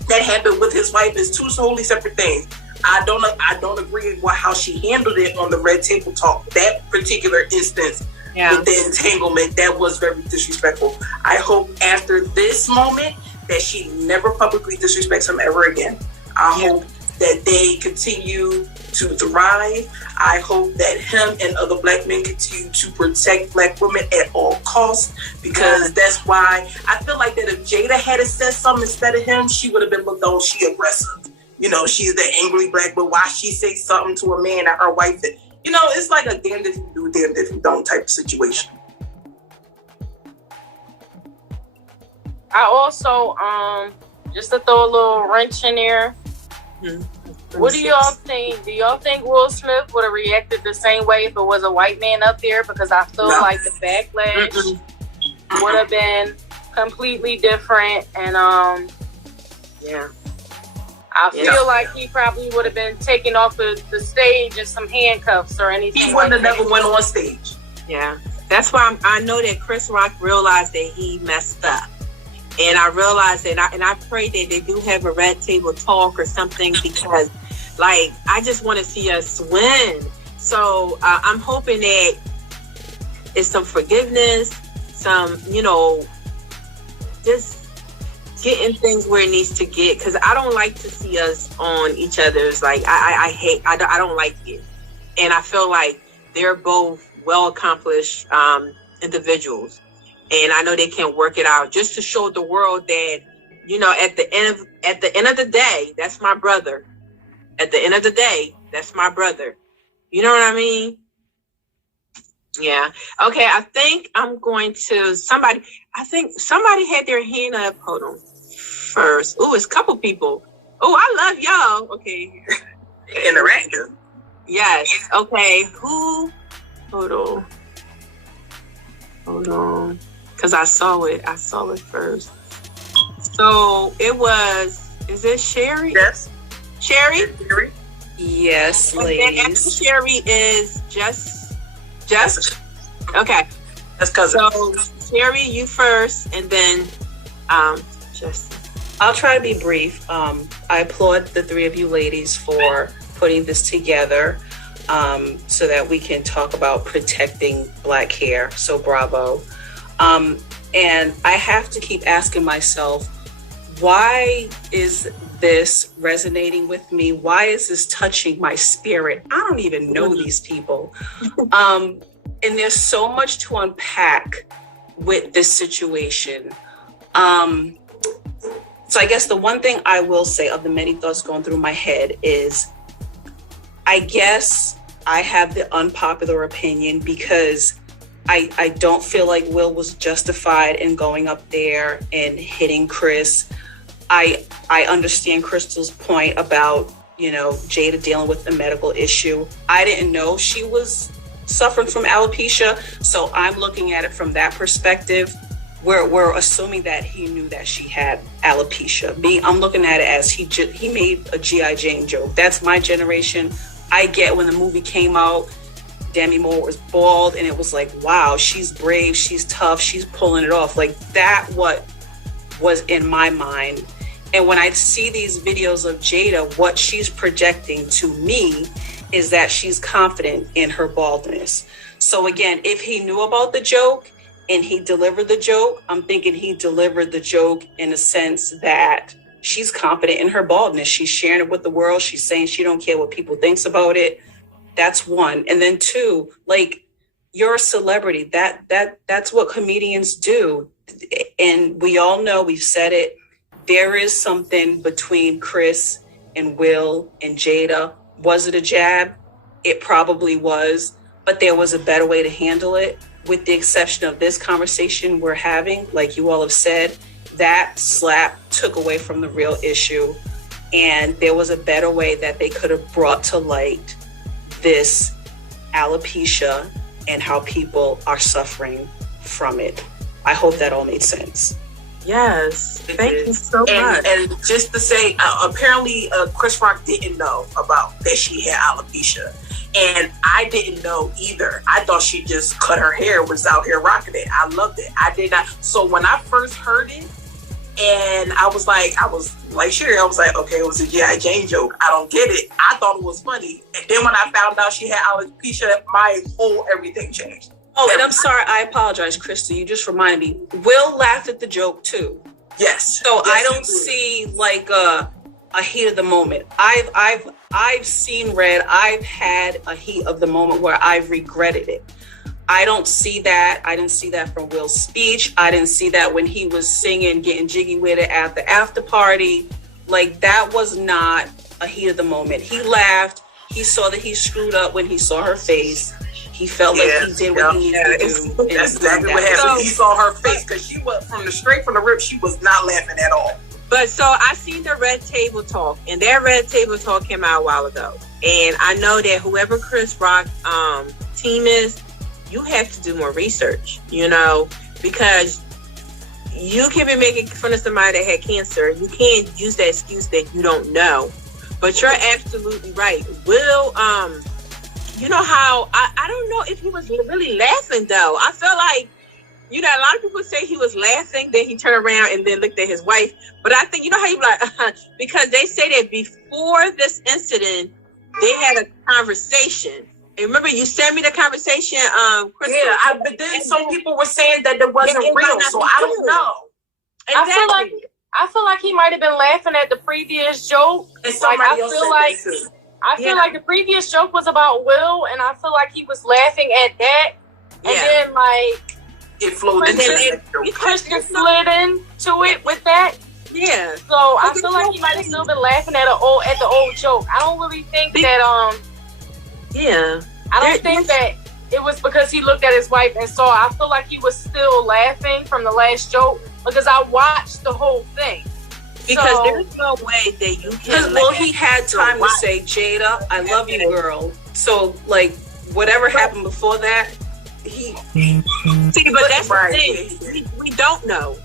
that happened with his wife is two totally separate things. I don't agree with how she handled it on the Red Table Talk. That particular instance with the entanglement, that was very disrespectful. I hope after this moment that she never publicly disrespects him ever again. I hope that they continue to thrive. I hope that him and other black men continue to protect black women at all costs, because that's why I feel like that if Jada had said something instead of him, she would have been looked on, she aggressive. You know, she's the angry black, but why she say something to a man that her wife did? You know, it's like a damned if you do, damned if you don't type of situation. I also, just to throw a little wrench in there, what do y'all think? Do y'all think Will Smith would have reacted the same way if it was a white man up there? Because I feel like the backlash would have been completely different. And I feel like he probably would have been taken off the stage in some handcuffs or anything. He wouldn't have never went on stage. Yeah, that's why I know that Chris Rock realized that he messed up. And I realized that, and I pray that they do have a Red Table Talk or something, because, like, I just want to see us win. So I'm hoping that it's some forgiveness, some, just getting things where it needs to get. Because I don't like to see us on each other's, like, I don't like it. And I feel like they're both well-accomplished individuals. And I know they can work it out just to show the world that, at the end of the day, that's my brother. At the end of the day, that's my brother. You know what I mean? Yeah. Okay. I think I'm going to somebody had their hand up. Hold on. First. Oh, it's a couple people. Oh, I love y'all. Okay. Interactive. Yes. Okay. Who? Hold on. Because I saw it first. So it was, is it Sherry? Yes. Sherry? Yes, and ladies. then after Sherry is Jess? Okay. That's cousin. So Sherry, you first, and then Jess. I'll try to be brief. I applaud the three of you ladies for putting this together so that we can talk about protecting Black hair. So bravo. And I have to keep asking myself, why is this resonating with me? Why is this touching my spirit? I don't even know these people. And there's so much to unpack with this situation. So I guess the one thing I will say of the many thoughts going through my head is, I guess I have the unpopular opinion because I don't feel like Will was justified in going up there and hitting Chris. I understand Krystal's point about, Jada dealing with a medical issue. I didn't know she was suffering from alopecia, so I'm looking at it from that perspective. We're assuming that he knew that she had alopecia. I'm looking at it as he made a G.I. Jane joke. That's my generation. I get when the movie came out, Demi Moore was bald, and it was like, wow, she's brave, she's tough, she's pulling it off. Like, that what was in my mind. And when I see these videos of Jada, what she's projecting to me is that she's confident in her baldness. So again, if he knew about the joke and he delivered the joke, I'm thinking he delivered the joke in a sense that she's confident in her baldness. She's sharing it with the world. She's saying she don't care what people thinks about it. That's one. And then two, like, you're a celebrity. That's what comedians do. And we all know, we've said it, there is something between Chris and Will and Jada. Was it a jab? It probably was, but there was a better way to handle it. With the exception of this conversation we're having, like you all have said, that slap took away from the real issue. and there was a better way that they could have brought to light this alopecia and how people are suffering from it. I hope that all made sense. Yes, thank you so much. And just to say, apparently Chris Rock didn't know about that she had alopecia. And I didn't know either. I thought she just cut her hair, was out here rocking it. I loved it. I did not. So when I first heard it, and I was like Sherry, I was like, okay, it was a G.I. Jane joke. I don't get it. I thought it was funny. And then when I found out she had alopecia, my whole everything changed. Oh, and I'm sorry, I apologize, Krystal. You just reminded me. Will laughed at the joke too. Yes. So yes, I don't see like a heat of the moment. I've seen red. I've had a heat of the moment where I've regretted it. I don't see that. I didn't see that from Will's speech. I didn't see that when he was singing, getting jiggy with it at the after party. Like, that was not a heat of the moment. He laughed. He saw that he screwed up when he saw her face. He felt like he did what he needed to do. That's exactly what happened. He saw her face because she was straight from the rip. She was not laughing at all. But so I seen the Red Table Talk, and that Red Table Talk came out a while ago. And I know that whoever Chris Rock team is, you have to do more research, because you can be making fun of somebody that had cancer. You can't use that excuse that you don't know. But you're absolutely right. Will, you know how, I don't know if he was really laughing, though. I felt like, a lot of people say he was laughing, then he turned around and then looked at his wife. But I think, how you like, because they say that before this incident, they had a conversation. And remember, you sent me the conversation, Krystal. Yeah, but then some people were saying that it wasn't real, so I don't know. Exactly. I feel like he might have been laughing at the previous joke. And somebody else said that too. I feel like the previous joke was about Will, and I feel like he was laughing at that. And then, it flowed into it. Krystal slid into it with that. Yeah. So I feel like he might have still been laughing at the old joke. I don't really think that Yeah. I don't think that it was because he looked at his wife and saw. I feel like he was still laughing from the last joke because I watched the whole thing. Because there's no way that you can. Well, he had time to say, Jada, I love you, girl. So, like, whatever happened before that, See, but that's the thing. We don't know.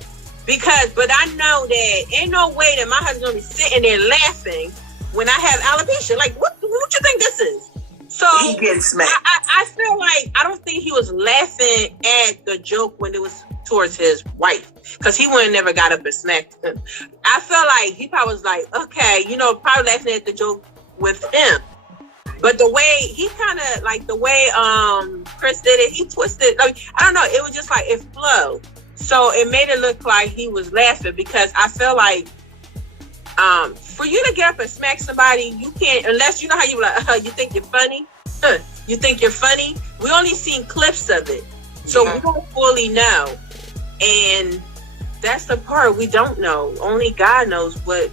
But I know that ain't no way that my husband's gonna be sitting there laughing when I have alopecia. Like, what you think this is? So he gets smacked. I feel like I don't think he was laughing at the joke when it was towards his wife, because he would have never got up and smacked him. I felt like he probably was like, okay, probably laughing at the joke with him. But the way he kind of like the way Chris did it, he twisted. Like, I don't know, it was just like it flowed. So it made it look like he was laughing, because I feel like for you to get up and smack somebody, you can't, unless you know how you like, you think you're funny. You think you're funny. We only seen clips of it, so we don't fully know. And that's the part we don't know. Only God knows what.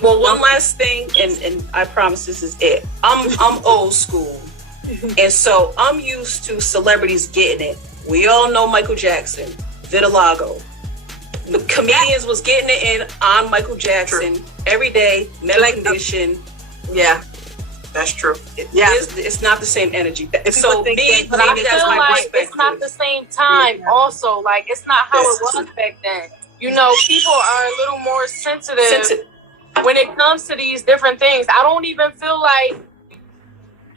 Well, one last thing, and I promise this is it. I'm old school, and so I'm used to celebrities getting it. We all know Michael Jackson, vitiligo. The comedians was getting it in on Michael Jackson every day, medical condition. Yeah, that's true. It's not the same energy. So but I feel like it's not the same time. Yeah. Also, like, it's not how it was back then. People are a little more sensitive when it comes to these different things. I don't even feel like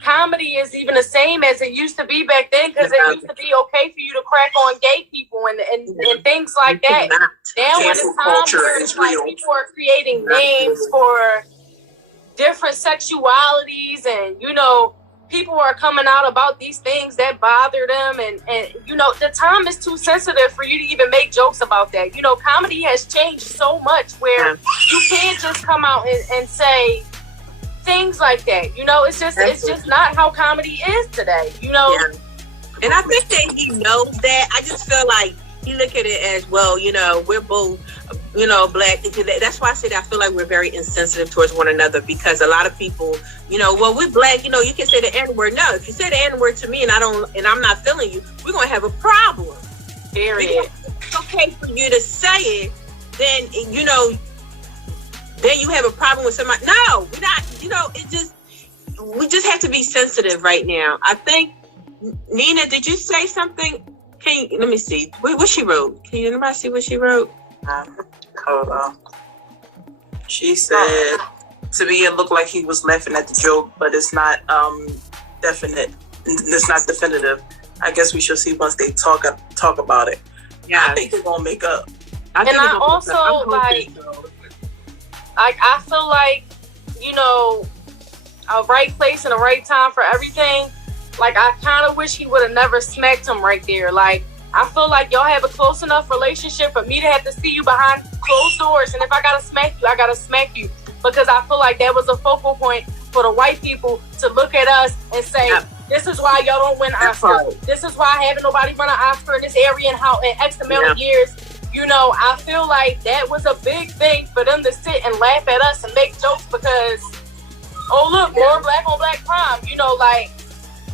comedy is even the same as it used to be back then, because it used to be okay for you to crack on gay people and things like that. Now when it's time where it's like people are creating names for different sexualities, and people are coming out about these things that bother them, and the time is too sensitive for you to even make jokes about that. Comedy has changed so much where you can't just come out and say things like that. It's just not how comedy is today. And I think that he knows that. I just feel like he look at it as, well, we're both black. That's why I said I feel like we're very insensitive towards one another, because a lot of people, well, we're black, you can say the N-word. No, if you say the N-word to me and I'm not feeling you, we're gonna have a problem. Period. It's okay for you to say it, then problem with somebody. No, we're not. You know, we just have to be sensitive right now. I think, Nina, did you say something? Let me see. What she wrote? Can anybody see what she wrote? Hold on. She said, to me, it looked like he was laughing at the joke, but it's not definite. It's not definitive. I guess we shall see once they talk about it. Yeah, I think they're gonna make up. I also like. I feel like, you know, a right place and a right time for everything. Like, I kind of wish he would have never smacked him right there. Like, I feel like y'all have a close enough relationship for me to have to see you behind closed doors. And if I gotta smack you, I gotta smack you. Because I feel like that was a focal point for the white people to look at us and say, this is why y'all don't win Oscars. This is why having nobody run an Oscar in this area and how in X amount of years. You know, I feel like that was a big thing for them to sit and laugh at us and make jokes because, oh, look, more black on black crime. You know, like,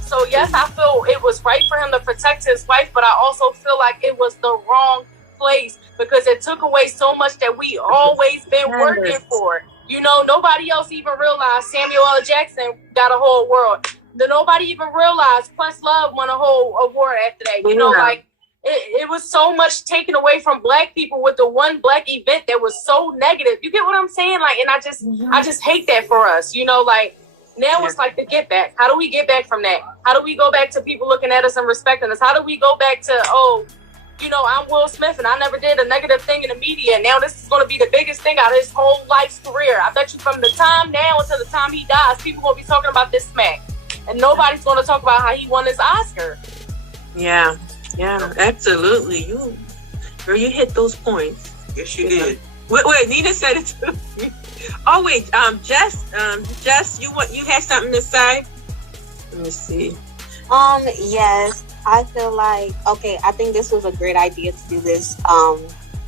so yes, I feel it was right for him to protect his wife, but I also feel like it was the wrong place because it took away so much that we always been working for. You know, nobody else even realized Samuel L. Jackson got a whole world. Nobody even realized Questlove won a whole award after that. You know, like, it was so much taken away from black people with the one black event that was so negative. You get what I'm saying? Like, and I just hate that for us. You know, like, now it's like the get back. How do we get back from that? How do we go back to people looking at us and respecting us? How do we go back to, oh, you know, I'm Will Smith and I never did a negative thing in the media. And now this is going to be the biggest thing out of his whole life's career. I bet you from the time now until the time he dies, people going to be talking about this smack. And nobody's going to talk about how he won his Oscar. Yeah, absolutely. You hit those points. Yes, you did. Wait, Nina said it too. Oh wait, Jess, you had something to say? Let me see. Yes, I feel like, okay, I think this was a great idea to do this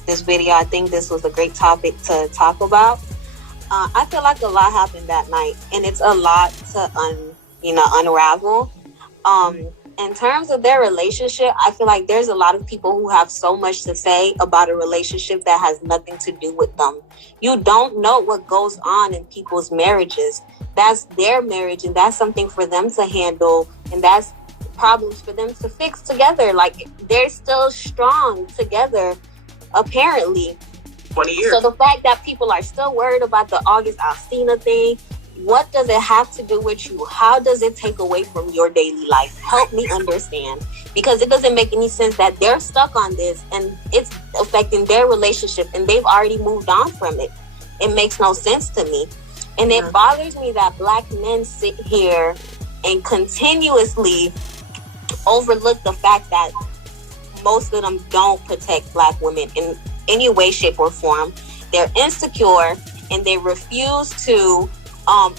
this video. I think this was a great topic to talk about. I feel like a lot happened that night, and it's a lot to unravel. In terms of their relationship, I feel like there's a lot of people who have so much to say about a relationship that has nothing to do with them. You don't know what goes on in people's marriages. That's their marriage, and that's something for them to handle, and that's problems for them to fix together. Like, they're still strong together, apparently. 20 years. So the fact that people are still worried about the August Alsina thing, what does it have to do with you? How does it take away from your daily life? Help me understand. Because it doesn't make any sense that they're stuck on this and it's affecting their relationship and they've already moved on from it. It makes no sense to me. And it bothers me that black men sit here and continuously overlook the fact that most of them don't protect black women in any way, shape, or form. They're insecure and they refuse to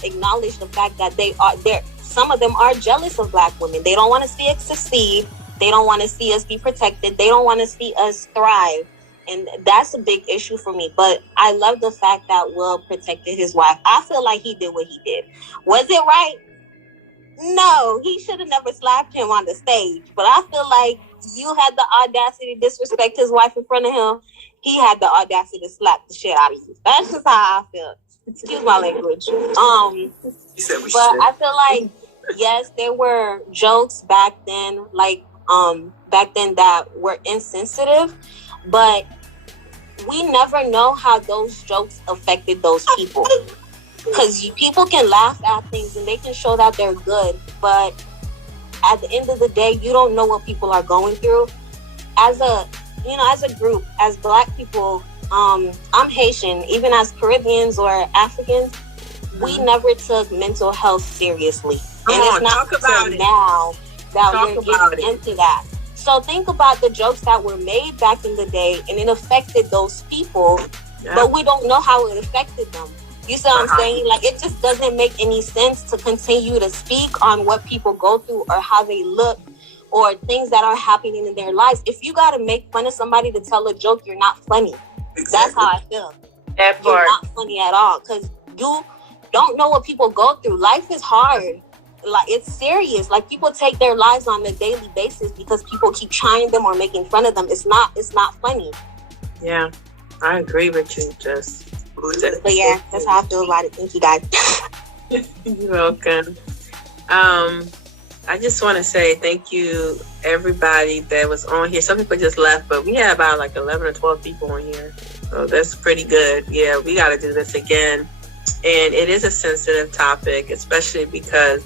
acknowledge the fact that they are there. Some of them are jealous of black women. They don't want to see us succeed. They don't want to see us be protected. They don't want to see us thrive. And that's a big issue for me. But I love the fact that Will protected his wife. I feel like he did what he did. Was it right? No, he should have never slapped him on the stage. But I feel like you had the audacity to disrespect his wife in front of him. He had the audacity to slap the shit out of you. That's just how I feel. Excuse my language. But I feel like, yes, there were jokes back then, that were insensitive, but we never know how those jokes affected those people. Because people can laugh at things and they can show that they're good, but at the end of the day, you don't know what people are going through. As a group, as black people, I'm Haitian, even as Caribbeans or Africans, we never took mental health seriously. And it's not until now that we're getting into that. So think about the jokes that were made back in the day and it affected those people, but we don't know how it affected them. You see what I'm saying? Like, it just doesn't make any sense to continue to speak on what people go through or how they look or things that are happening in their lives. If you got to make fun of somebody to tell a joke, you're not funny. Exactly. That's how I feel. You're not funny at all because you don't know what people go through. Life is hard. Like, it's serious. Like, people take their lives on a daily basis because people keep trying them or making fun of them. It's not funny. Yeah, I agree with you, Jess. But yeah, that's how I feel about it. Thank you guys. You're welcome. I just want to say thank you, everybody that was on here. Some people just left, but we had about like 11 or 12 people on here. So that's pretty good. Yeah, we got to do this again. And it is a sensitive topic, especially because,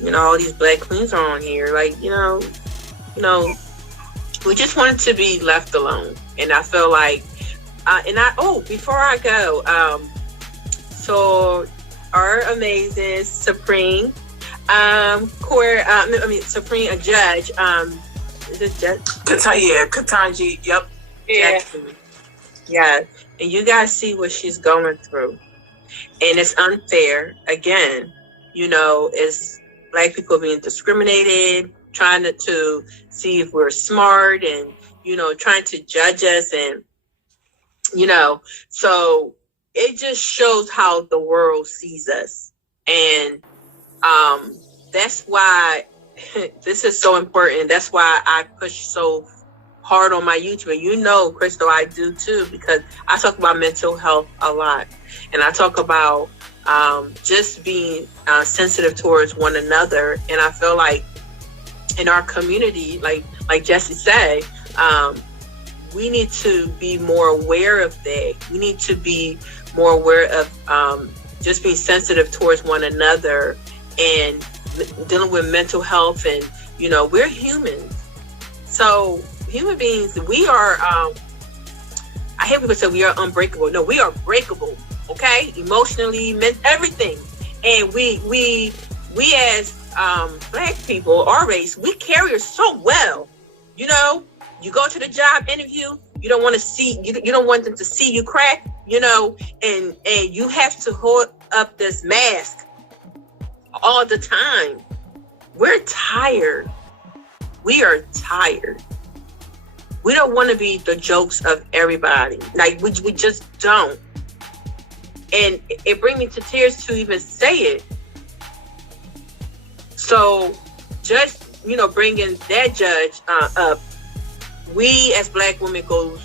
you know, all these Black queens are on here. Like, you know, we just wanted to be left alone. And I feel like, before I go, so our amazing Supreme, Supreme Judge, is it Judge? Katanji, yep. Yeah. Yeah. And you guys see what she's going through. And it's unfair. Again, you know, it's Black people being discriminated, trying to see if we're smart and, you know, trying to judge us. And, you know, so it just shows how the world sees us. And that's why this is so important. That's why I push so hard on my YouTube. And you know, Krystal, I do too, because I talk about mental health a lot. And I talk about just being sensitive towards one another. And I feel like in our community, like Jesse said, we need to be more aware of that. We need to be more aware of just being sensitive towards one another and dealing with mental health. And, you know, we're humans. So human beings, we are, I hear people say we are unbreakable. No, we are breakable, okay? Emotionally, everything. And we as Black people, our race, we carry it so well. You know, you go to the job interview, you don't want to see, you don't want them to see you crack, you know, and you have to hold up this mask all the time. We're tired. We are tired. We don't want to be the jokes of everybody. Like, we just don't. And it brings me to tears to even say it. So just, you know, bringing that judge up, we as Black women go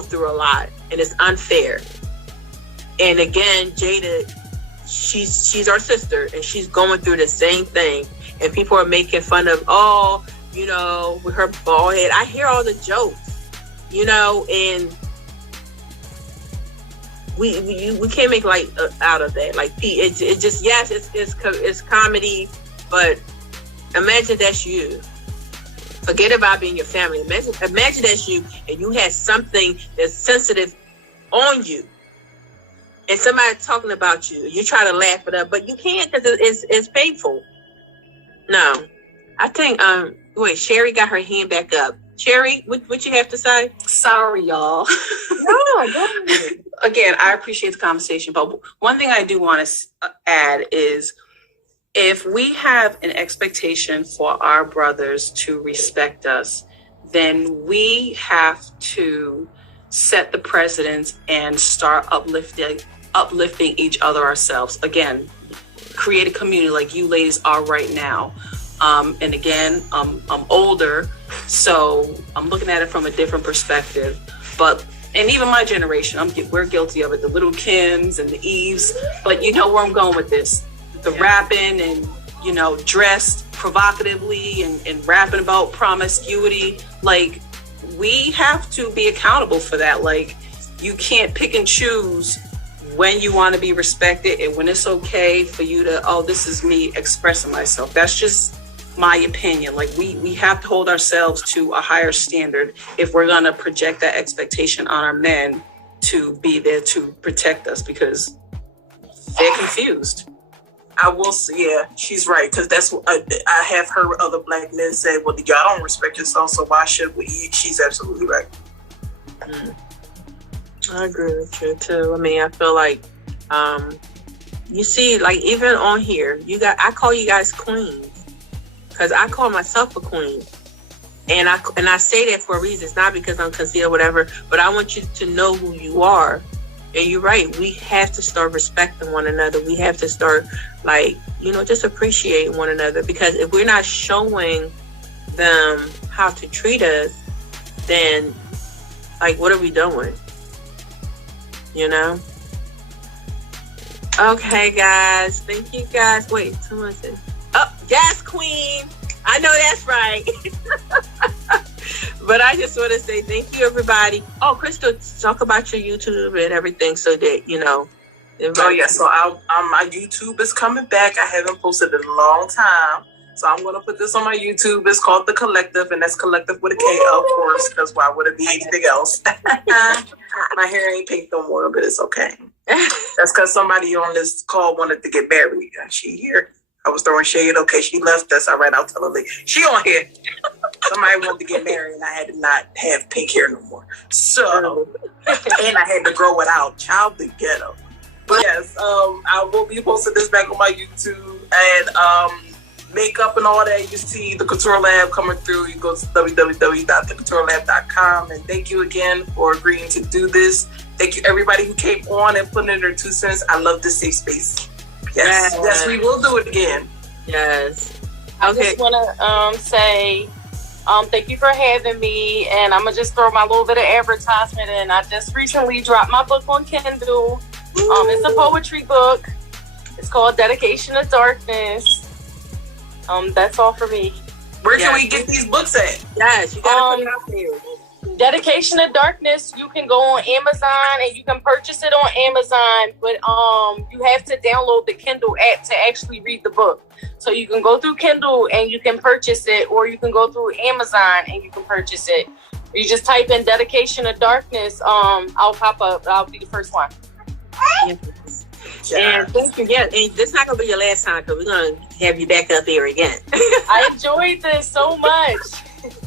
through a lot, and it's unfair. And again, Jada, she's our sister, and she's going through the same thing. And people are making fun of, oh, you know, with her bald head. I hear all the jokes, you know, and we can't make light out of that. Like, it just, yes, it's comedy, but imagine that's you. Forget about being your family. Imagine that's you, and you had something that's sensitive on you, and somebody talking about you. You try to laugh it up, but you can't because it's painful. No, I think wait, Sherry got her hand back up. Sherry, what you have to say? Sorry, y'all. No, go ahead. Again, I appreciate the conversation, but one thing I do want to add is, if we have an expectation for our brothers to respect us, then we have to set the precedence and start uplifting each other ourselves. Again, create a community like you ladies are right now. And again, I'm older, so I'm looking at it from a different perspective. And even my generation, we're guilty of it. The little Kims and the Eves, but you know where I'm going with this. The rapping and, you know, dressed provocatively and rapping about promiscuity. Like, we have to be accountable for that. Like, you can't pick and choose when you want to be respected and when it's okay for you to, oh, this is me expressing myself. That's just my opinion. Like, we have to hold ourselves to a higher standard if we're going to project that expectation on our men to be there to protect us, because they're confused. I will say, yeah, she's right, because that's what I have heard other Black men say, well, y'all don't respect yourself, so why should we? She's absolutely right. I agree with you too. I mean, I feel like you see, like, even on here, I call you guys queens, because I call myself a queen, and I say that for a reason. It's not because I'm conceited or whatever, but I want you to know who you are. And you're right. We have to start respecting one another. We have to start, like, you know, just appreciating one another, because if we're not showing them how to treat us, then, like, what are we doing? You know? Okay, guys. Thank you, guys. Wait, someone said, "Oh, yes, Queen." I know that's right. But I just want to say thank you, everybody. Oh, Krystal, talk about your YouTube and everything, so that you know. Oh yeah, so my YouTube is coming back. I haven't posted in a long time, so I'm gonna put this on my YouTube. It's called The Collective, and that's Collective with a K, of course, because why would it be anything else? My hair ain't pink no more, but it's okay. That's because somebody on this call wanted to get married. She here. I was throwing shade. Okay, she left us. All right, I'll tell her later. She on here. Somebody wanted to get married, and I had to not have pink hair no more. So, and I had to grow it out. Child the ghetto. But yes, I will be posting this back on my YouTube, and makeup and all that. You see the Kouture Lab coming through. You go to www.thecouturelab.com. And thank you again for agreeing to do this. Thank you everybody who came on and put in their 2 cents. I love this safe space. Yes, we will do it again. Yes. I just want to say thank you for having me, and I'm gonna just throw my little bit of advertisement in. I just recently dropped my book on Kindle. It's a poetry book. It's called Dedication to Darkness. That's all for me. Where can we get these books at? Yes, you gotta put it out there. Dedication to Darkness, you can go on Amazon and you can purchase it on Amazon, but you have to download the Kindle app to actually read the book. So you can go through Kindle and you can purchase it, or you can go through Amazon and you can purchase it. You just type in Dedication to Darkness, I'll pop up. I'll be the first one. Yes. And thank you. Yeah, and this is not gonna be your last time, because we're gonna have you back up here again. I enjoyed this so much.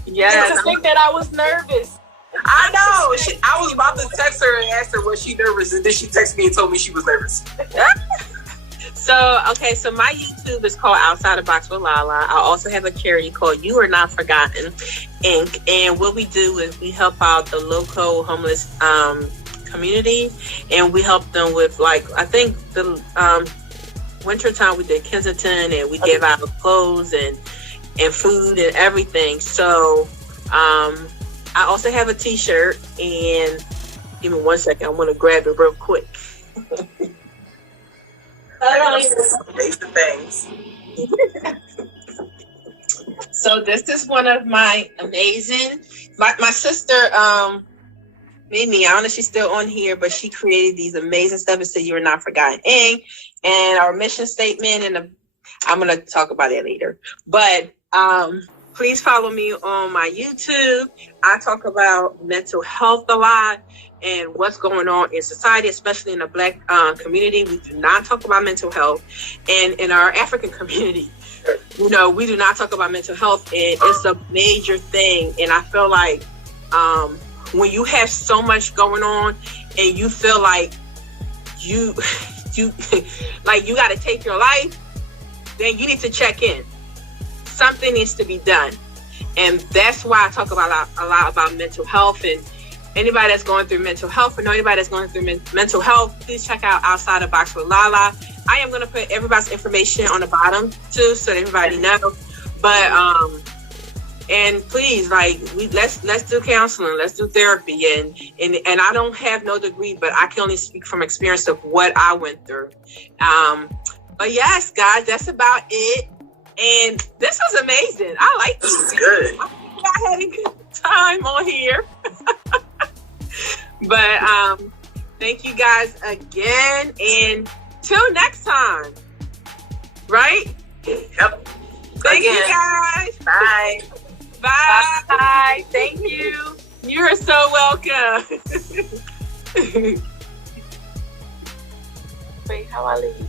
Yes. To think that I was nervous. I know. I was about to text her and ask her was she nervous, and then she texted me and told me she was nervous. So my YouTube is called Outside the Box with Lala. I also have a charity called You Are Not Forgotten Inc. And what we do is we help out the local homeless community, and we help them with, like, I think the wintertime we did Kensington, and we gave out clothes and food and everything. So I also have a t-shirt, and give me 1 second, I want to grab it real quick. Basic things. So this is one of my amazing, my sister Mimi, I don't know if she's still on here, but she created these amazing stuff. It said You Are Not Forgotten Inc. And our mission statement, and I'm going to talk about it later. But please follow me on my YouTube. I talk about mental health a lot and what's going on in society, especially in the Black community. We do not talk about mental health. And in our African community, you know, we do not talk about mental health, and it's a major thing. And I feel like when you have so much going on and you feel like you like you got to take your life, then you need to check in. Something needs to be done. And that's why I talk about a lot about mental health. And anybody that's going through mental health, or know anybody that's going through mental health, please check out Outside the Box with Lala. I am going to put everybody's information on the bottom too, so that everybody knows. But and please, like, let's do counseling, let's do therapy, and I don't have no degree, but I can only speak from experience of what I went through. But yes, guys, that's about it. And this was amazing. I like this. This is good. I had a good time on here. But thank you guys again, and till next time. Right? Yep. Thank you guys. Bye. Bye. Bye. Thank you. You're so welcome. Wait, how I leave?